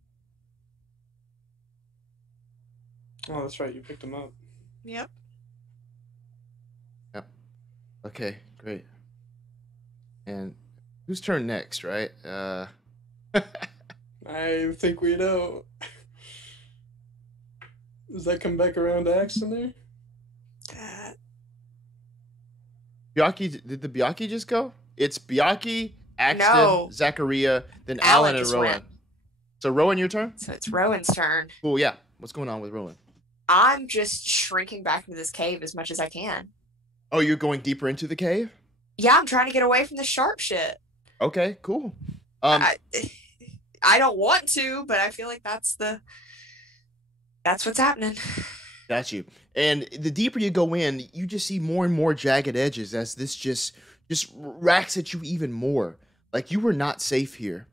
Oh, that's right. You picked them up. Yep. Yep. Okay, great. And whose turn next, right? I think we know. Does that come back around to Axon there? Byakhee, did the Byakhee just go? It's Byakhee, Axton, Zachariah, then Alan and Rowan. So Rowan, your turn? So it's Rowan's turn. Cool, yeah. What's going on with Rowan? I'm just shrinking back into this cave as much as I can. Oh, you're going deeper into the cave? Yeah, I'm trying to get away from the sharp shit. Okay, cool. I don't want to, but I feel like that's what's happening. Got you. And the deeper you go in, you just see more and more jagged edges as this just racks at you even more. Like you were not safe here.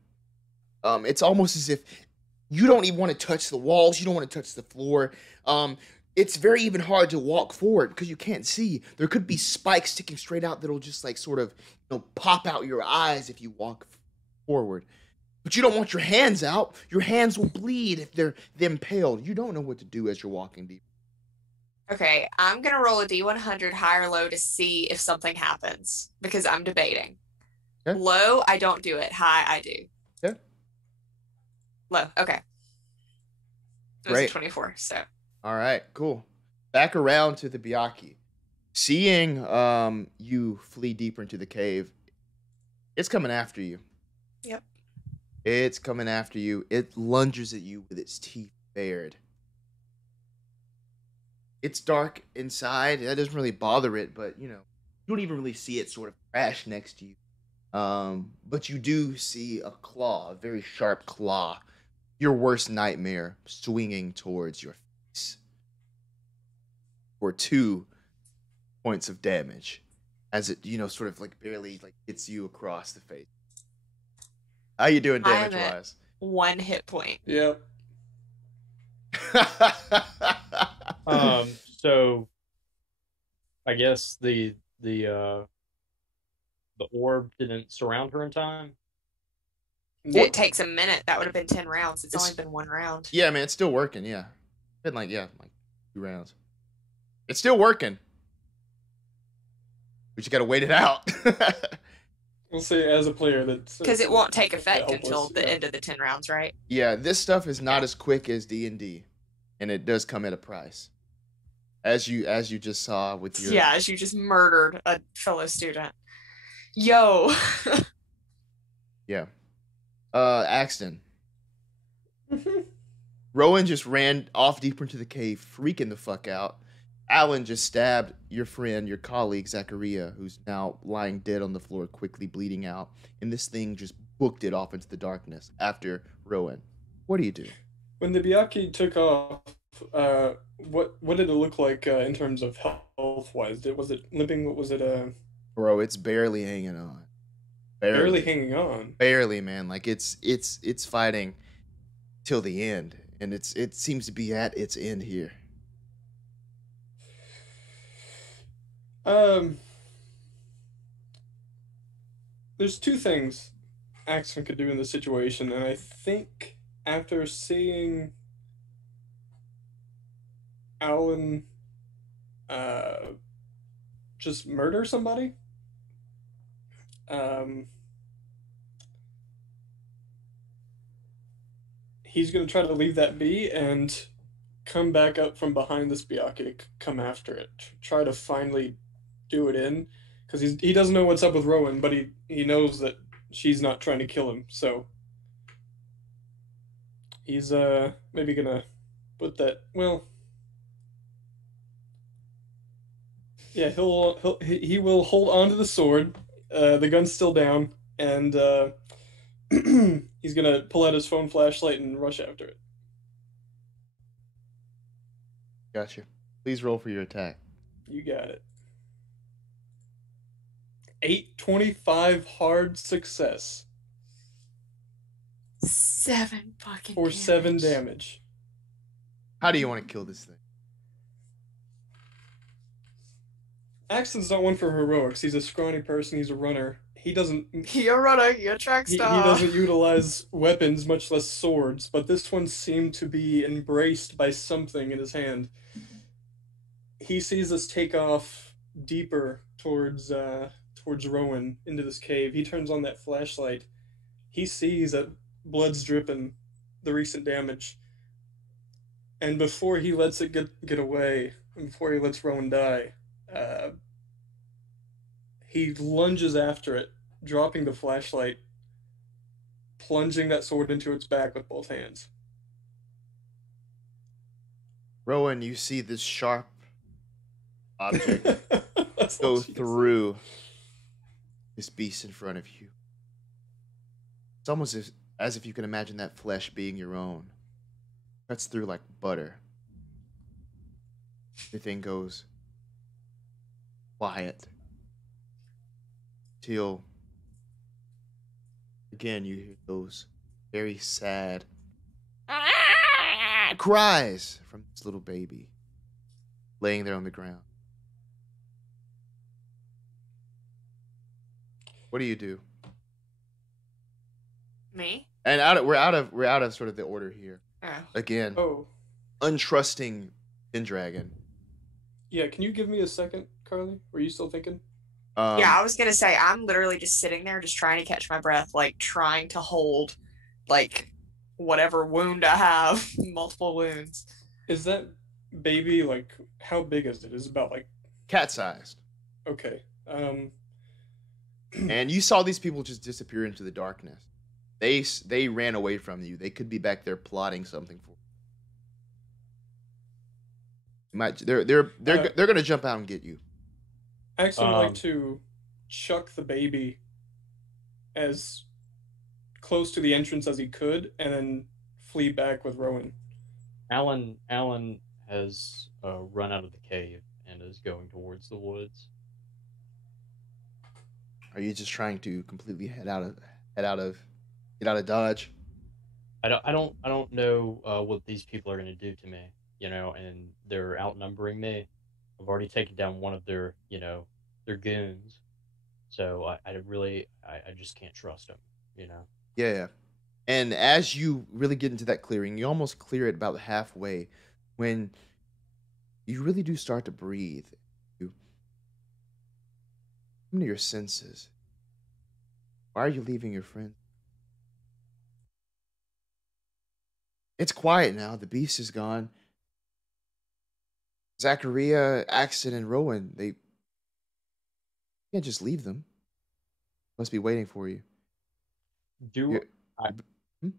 It's almost as if you don't even want to touch the walls. You don't want to touch the floor. It's very even hard to walk forward because you can't see. There could be spikes sticking straight out that'll just like sort of pop out your eyes if you walk forward. But you don't want your hands out. Your hands will bleed if they're impaled. You don't know what to do as you're walking deep. Okay, I'm going to roll a D100 high or low to see if something happens because I'm debating. Okay. Low, I don't do it. High, I do. Okay. Low, okay. It was Great. a 24, so. All right, cool. Back around to the Byakhee. Seeing you flee deeper into the cave, it's coming after you. Yep. It's coming after you. It lunges at you with its teeth bared. It's dark inside. That doesn't really bother it, but you don't even really see it sort of crash next to you. But you do see a claw, a very sharp claw, your worst nightmare, swinging towards your face for 2 points of damage, as it sort of like barely like hits you across the face. How you doing damage wise? 1 hit point. Yep. So I guess the orb didn't surround her in time. it takes a minute. That would have been 10 rounds. It's It's- only been 1 round. Yeah, man, it's still working. Yeah, been like 2 rounds. It's still working. We just gotta wait it out. We'll say as a player that's Because it won't take effect helpless, until the yeah. end of the 10 rounds, right? Yeah, this stuff is not as quick as D&D, and it does come at a price. As you just saw with your Yeah, as you just murdered a fellow student. Yo. Yeah. Axton. Rowan just ran off deeper into the cave, freaking the fuck out. Alan just stabbed your friend, your colleague, Zachariah, who's now lying dead on the floor, quickly bleeding out. And this thing just booked it off into the darkness after Rowan. What do you do? When the Byakhee took off, what did it look like in terms of health wise? Was it limping? What was it? Bro, it's barely hanging on. Barely hanging on. Barely, man. Like it's fighting till the end. And it seems to be at its end here. There's 2 things Axon could do in this situation, and I think after seeing Alan just murder somebody, he's gonna try to leave that be and come back up from behind this Byakhee to come after it. Try to finally do it in, because he doesn't know what's up with Rowan, but he knows that she's not trying to kill him, so he's maybe gonna put that, well, yeah, he will hold on to the sword. The gun's still down, and he's gonna pull out his phone flashlight and rush after it. Gotcha. Please roll for your attack. You got it. 825 hard success 7 fucking for 7 damage. How do you want to kill this thing? Axton's not one for heroics. He's a scrawny person. He's a runner. He doesn't. You're a runner. You're a track He star. doesn't utilize weapons, much less swords. But this one seemed to be embraced by something in his hand. He sees us take off deeper towards Rowan into this cave. He turns on that flashlight. He sees that blood's dripping, the recent damage. And before he lets it get away, and before he lets Rowan die, he lunges after it, dropping the flashlight, plunging that sword into its back with both hands. Rowan, you see this sharp object That's go all she can say. through this beast in front of you. It's almost as if you can imagine that flesh being your own. Cuts through like butter. Everything goes quiet. Till again you hear those very sad cries from this little baby laying there on the ground. What do you do? Me? And we're out of sort of the order here. Oh. Again, Oh, untrusting Pendragon. yeah. Can you give me a second, Carly? Were you still thinking? Yeah, I was gonna say I'm literally just sitting there, just trying to catch my breath, like trying to hold, like whatever wound I have, multiple wounds. Is that baby like how big is it? Is it about like Cat-sized. okay? And you saw these people just disappear into the darkness. They ran away from you. They could be back there plotting something for you. They're gonna jump out and get you. Axel would like to chuck the baby as close to the entrance as he could, and then flee back with Rowan. Alan has run out of the cave and is going towards the woods. Are you just trying to completely get out of Dodge? I don't know what these people are going to do to me, and they're outnumbering me. I've already taken down one of their goons, so I just can't trust them, Yeah. And as you really get into that clearing, you almost clear it about halfway when you really do start to breathe. You come to your senses. Why are you leaving your friend? It's quiet now. The beast is gone. Zachariah, Axton, and Rowan, they can't just leave them. Must be waiting for you. Do You- I Hmm?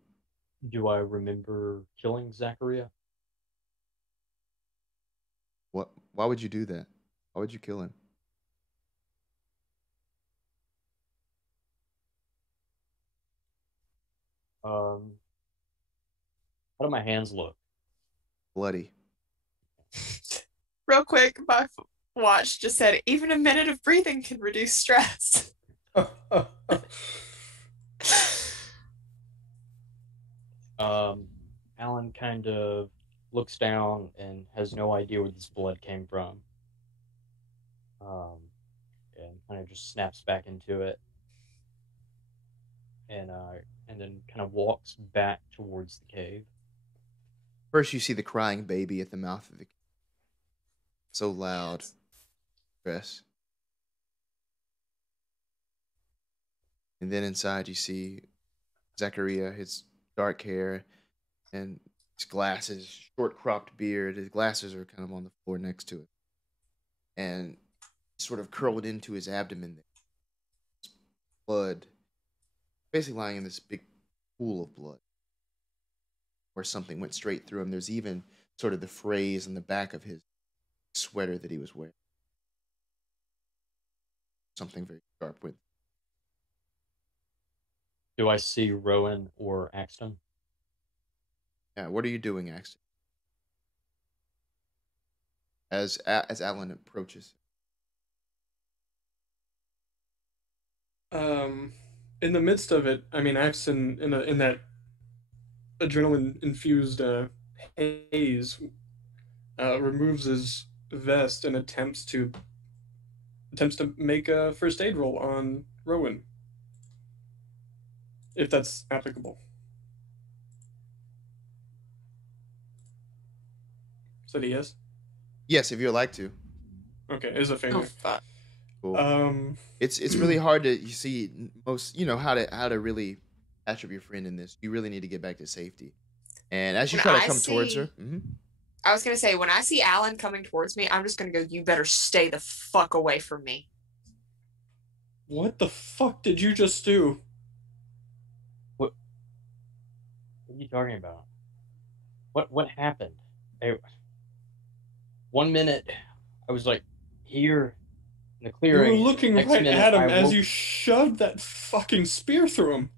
do I remember killing Zachariah? What? Why would you do that? Why would you kill him? How do my hands look? Bloody. Real quick, my watch just said even a minute of breathing can reduce stress. Alan kind of looks down and has no idea where this blood came from. Um, and kind of just snaps back into it, and then kind of walks back towards the cave. First, you see the crying baby at the mouth of the cave. So loud. Stress. And then inside, you see Zachariah, his dark hair and his glasses, short cropped beard. His glasses are kind of on the floor next to it. And sort of curled into his abdomen there. Blood. Basically lying in this big pool of blood. Where something went straight through him. There's even sort of the phrase in the back of his sweater that he was wearing. Something very sharp with. Do I see Rowan or Axton? Yeah, what are you doing, Axton? As Alan approaches. In the midst of it, I mean, Axton in that adrenaline infused haze removes his vest and attempts to make a first aid roll on Rowan, if that's applicable. Said he is. Yes, if you'd like to. Okay, is a Oh failure. fuck. Cool. It's really hard to you see most how to really patch up your friend in this. You really need to get back to safety. And as you When try to I come towards see- her, I was gonna say, when I see Alan coming towards me, I'm just gonna go, you better stay the fuck away from me. What the fuck did you just do? What are you talking about? What happened? 1 minute, I was like here in the You clearing. were looking Next right minute, at him I as woke- you shoved that fucking spear through him.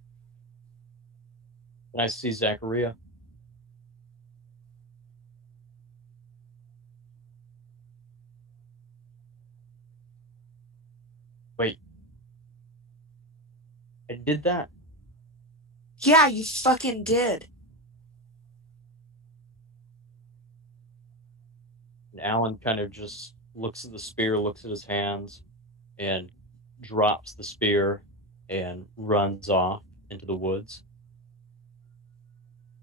And I see Zachariah. Wait. I did that? Yeah, you fucking did. And Alan kind of just looks at the spear, looks at his hands, and drops the spear and runs off into the woods.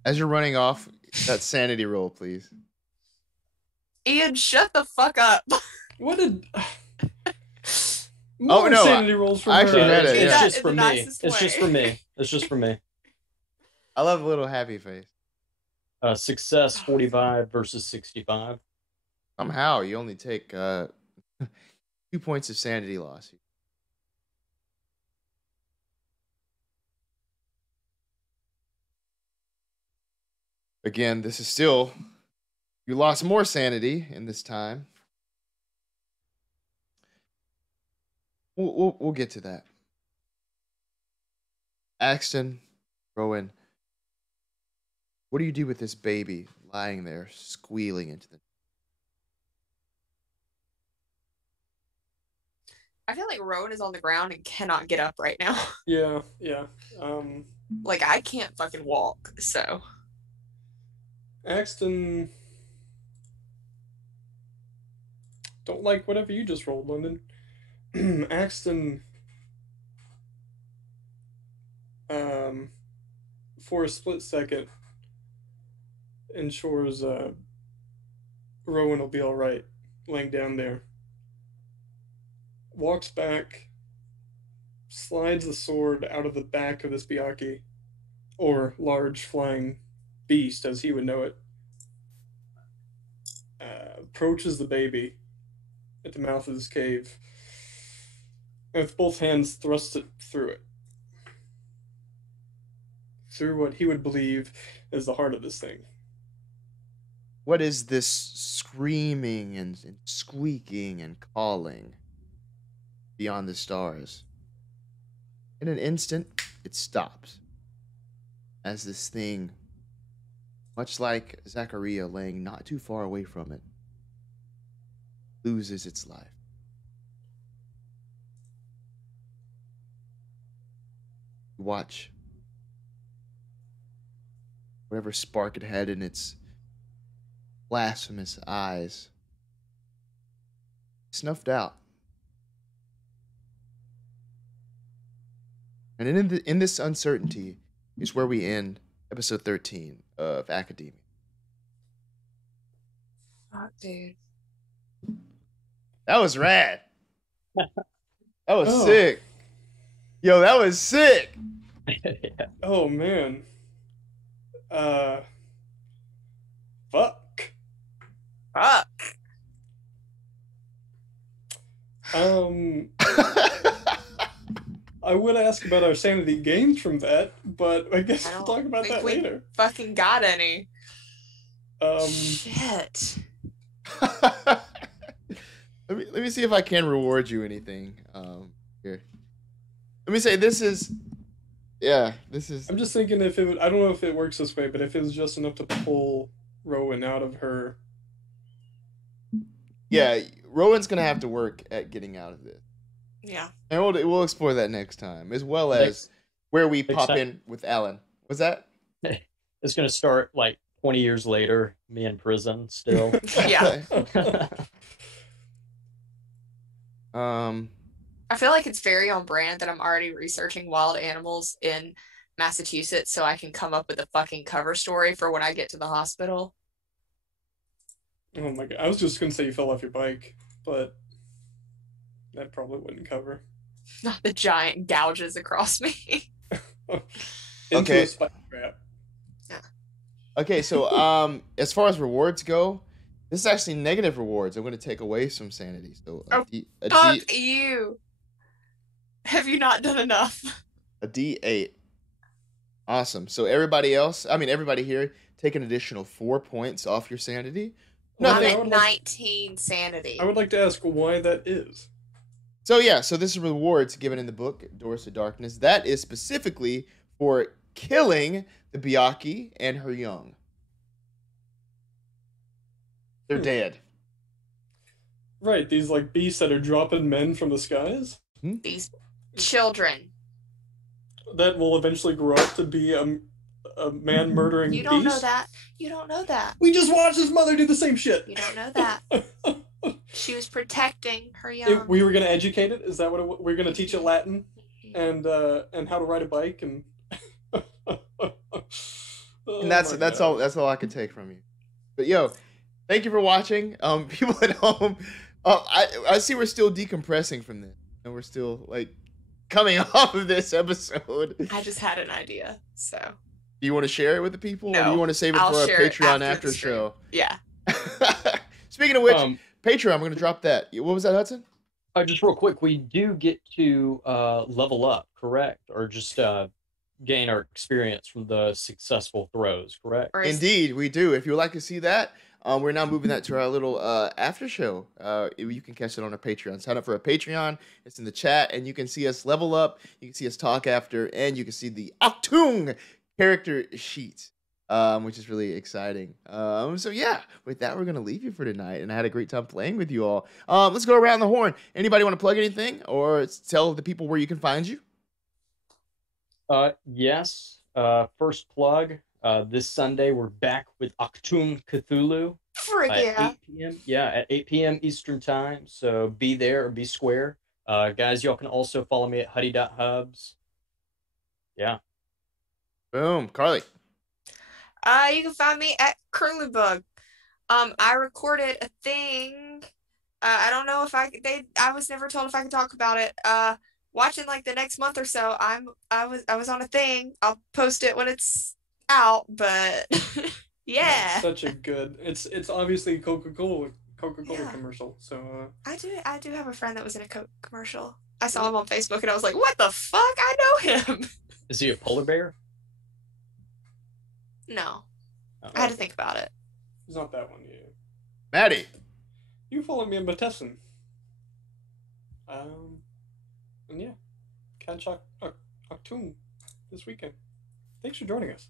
as you're running off, that sanity roll, please. Ian, shut the fuck up. What did? Oh, More no, sanity rolls from I actually her. read it, It's yeah. just In for the me. nicest It's just way. for me. It's just for me. I love a little happy face. Success 45 versus 65. Somehow you only take 2 points of sanity loss. Again, this is still you lost more sanity in this time. We'll get to that. Axton, Rowan, what do you do with this baby lying there, squealing into the? I feel like Rowan is on the ground and cannot get up right now. Yeah, yeah. Like, I can't fucking walk, so. Axton. Don't like whatever you just rolled, London. Axton for a split second, ensures Rowan will be all right, laying down there. Walks back, slides the sword out of the back of this Byakhee, or large flying beast as he would know it. Approaches the baby at the mouth of this cave, and with both hands thrusts it through what he would believe is the heart of this thing. What is this screaming and squeaking and calling beyond the stars? In an instant, it stops. As this thing, much like Zachariah laying not too far away from it, loses its life. You watch whatever spark it had in its blasphemous eyes snuffed out. And in this uncertainty is where we end episode 13 of Academia. Fuck, dude. That was rad. That was Oh. sick. Yo, that was sick. Yeah. Oh man. Fuck. Fuck. I would ask about our sanity gains from that, but I guess I we'll don't talk about think that we- later. Fucking got any. Shit. Let me see if I can reward you anything. Here. Let me say this is. I'm just thinking if it would, I don't know if it works this way, but if it was just enough to pull Rowan out of her. Yeah, Rowan's gonna have to work at getting out of this, Yeah. and we'll explore that next time, as well as where we next pop time. in with Alan. Was that? It's gonna start like 20 years later, me in prison still. Yeah. I feel like it's very on brand that I'm already researching wild animals in Massachusetts so I can come up with a fucking cover story for when I get to the hospital. Oh my god. I was just gonna say you fell off your bike, but that probably wouldn't cover. Not the giant gouges across me. Into Okay. a spike trap. Okay, so as far as rewards go, this is actually negative rewards. I'm going to take away some sanity. So Oh, Fuck you. Have you not done enough? a D8. Awesome. So everybody here, take an additional 4 points off your sanity. Well, I'm I at would like- 19 sanity. I would like to ask why that is. So this is rewards given in the book Doors to Darkness. That is specifically for killing the Byakhee and her young. They're dead. Right, these like beasts that are dropping men from the skies These children. that will eventually grow up to be a man murdering You don't know beast. that. You don't know that. We just watched his mother do the same shit. You don't know that. She was protecting her young. We were gonna educate it. Is that what we're gonna teach it Latin and how to ride a bike and. And that's all I can take from you. But thank you for watching. People at home, I see we're still decompressing from this, and we're still like coming off of this episode. I just had an idea, so Do you want to share it with the people, or do No, you want to save it I'll for our share it Patreon after after the stream. show? yeah. Speaking of which, Patreon, I'm going to drop that. What was that, Hudson? Just real quick, we do get to level up, correct? Or just gain our experience from the successful throws, correct? Or is- Indeed, we do. If you would like to see that, we're now moving that to our little after show. You can catch it on our Patreon. Sign up for a Patreon. It's in the chat, and you can see us level up. You can see us talk after, and you can see the Octung character sheet, which is really exciting. So with that, we're gonna leave you for tonight, and I had a great time playing with you all. Let's go around the horn. Anybody want to plug anything, or tell the people where you can find you? Yes. First plug. This Sunday we're back with Octung Cthulhu Frig at yeah. 8 p.m. Yeah, at 8 p.m. Eastern time. So be there or be square. Guys, y'all can also follow me at huddy.hubs. Yeah. Boom. Carly. You can find me at Curlybug. I recorded a thing. I don't know if I was never told if I could talk about it. Watching like the next month or so, I was on a thing. I'll post it when it's out, but yeah. That's such a good. It's obviously Coca-Cola Yeah. commercial. So I do have a friend that was in a Coke commercial. I saw him on Facebook and I was like, what the fuck? I know him. Is he a polar bear? No. Oh. I had to think about it. it's not that one. Yeah. Maddie. You follow me in Batesson. And yeah, catch Octoon this weekend. Thanks for joining us.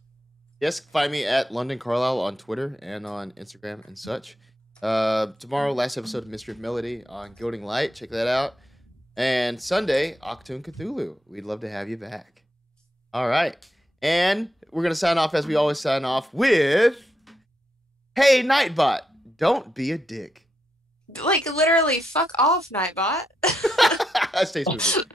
Yes, find me at London Carlisle on Twitter and on Instagram and such. Tomorrow, last episode of Mystery of Melody on Gilding Light. Check that out. And Sunday, Octoon Cthulhu. We'd love to have you back. All right. And we're going to sign off as we always sign off with, hey, Nightbot, don't be a dick. Like literally, fuck off, Nightbot. Stay smooth.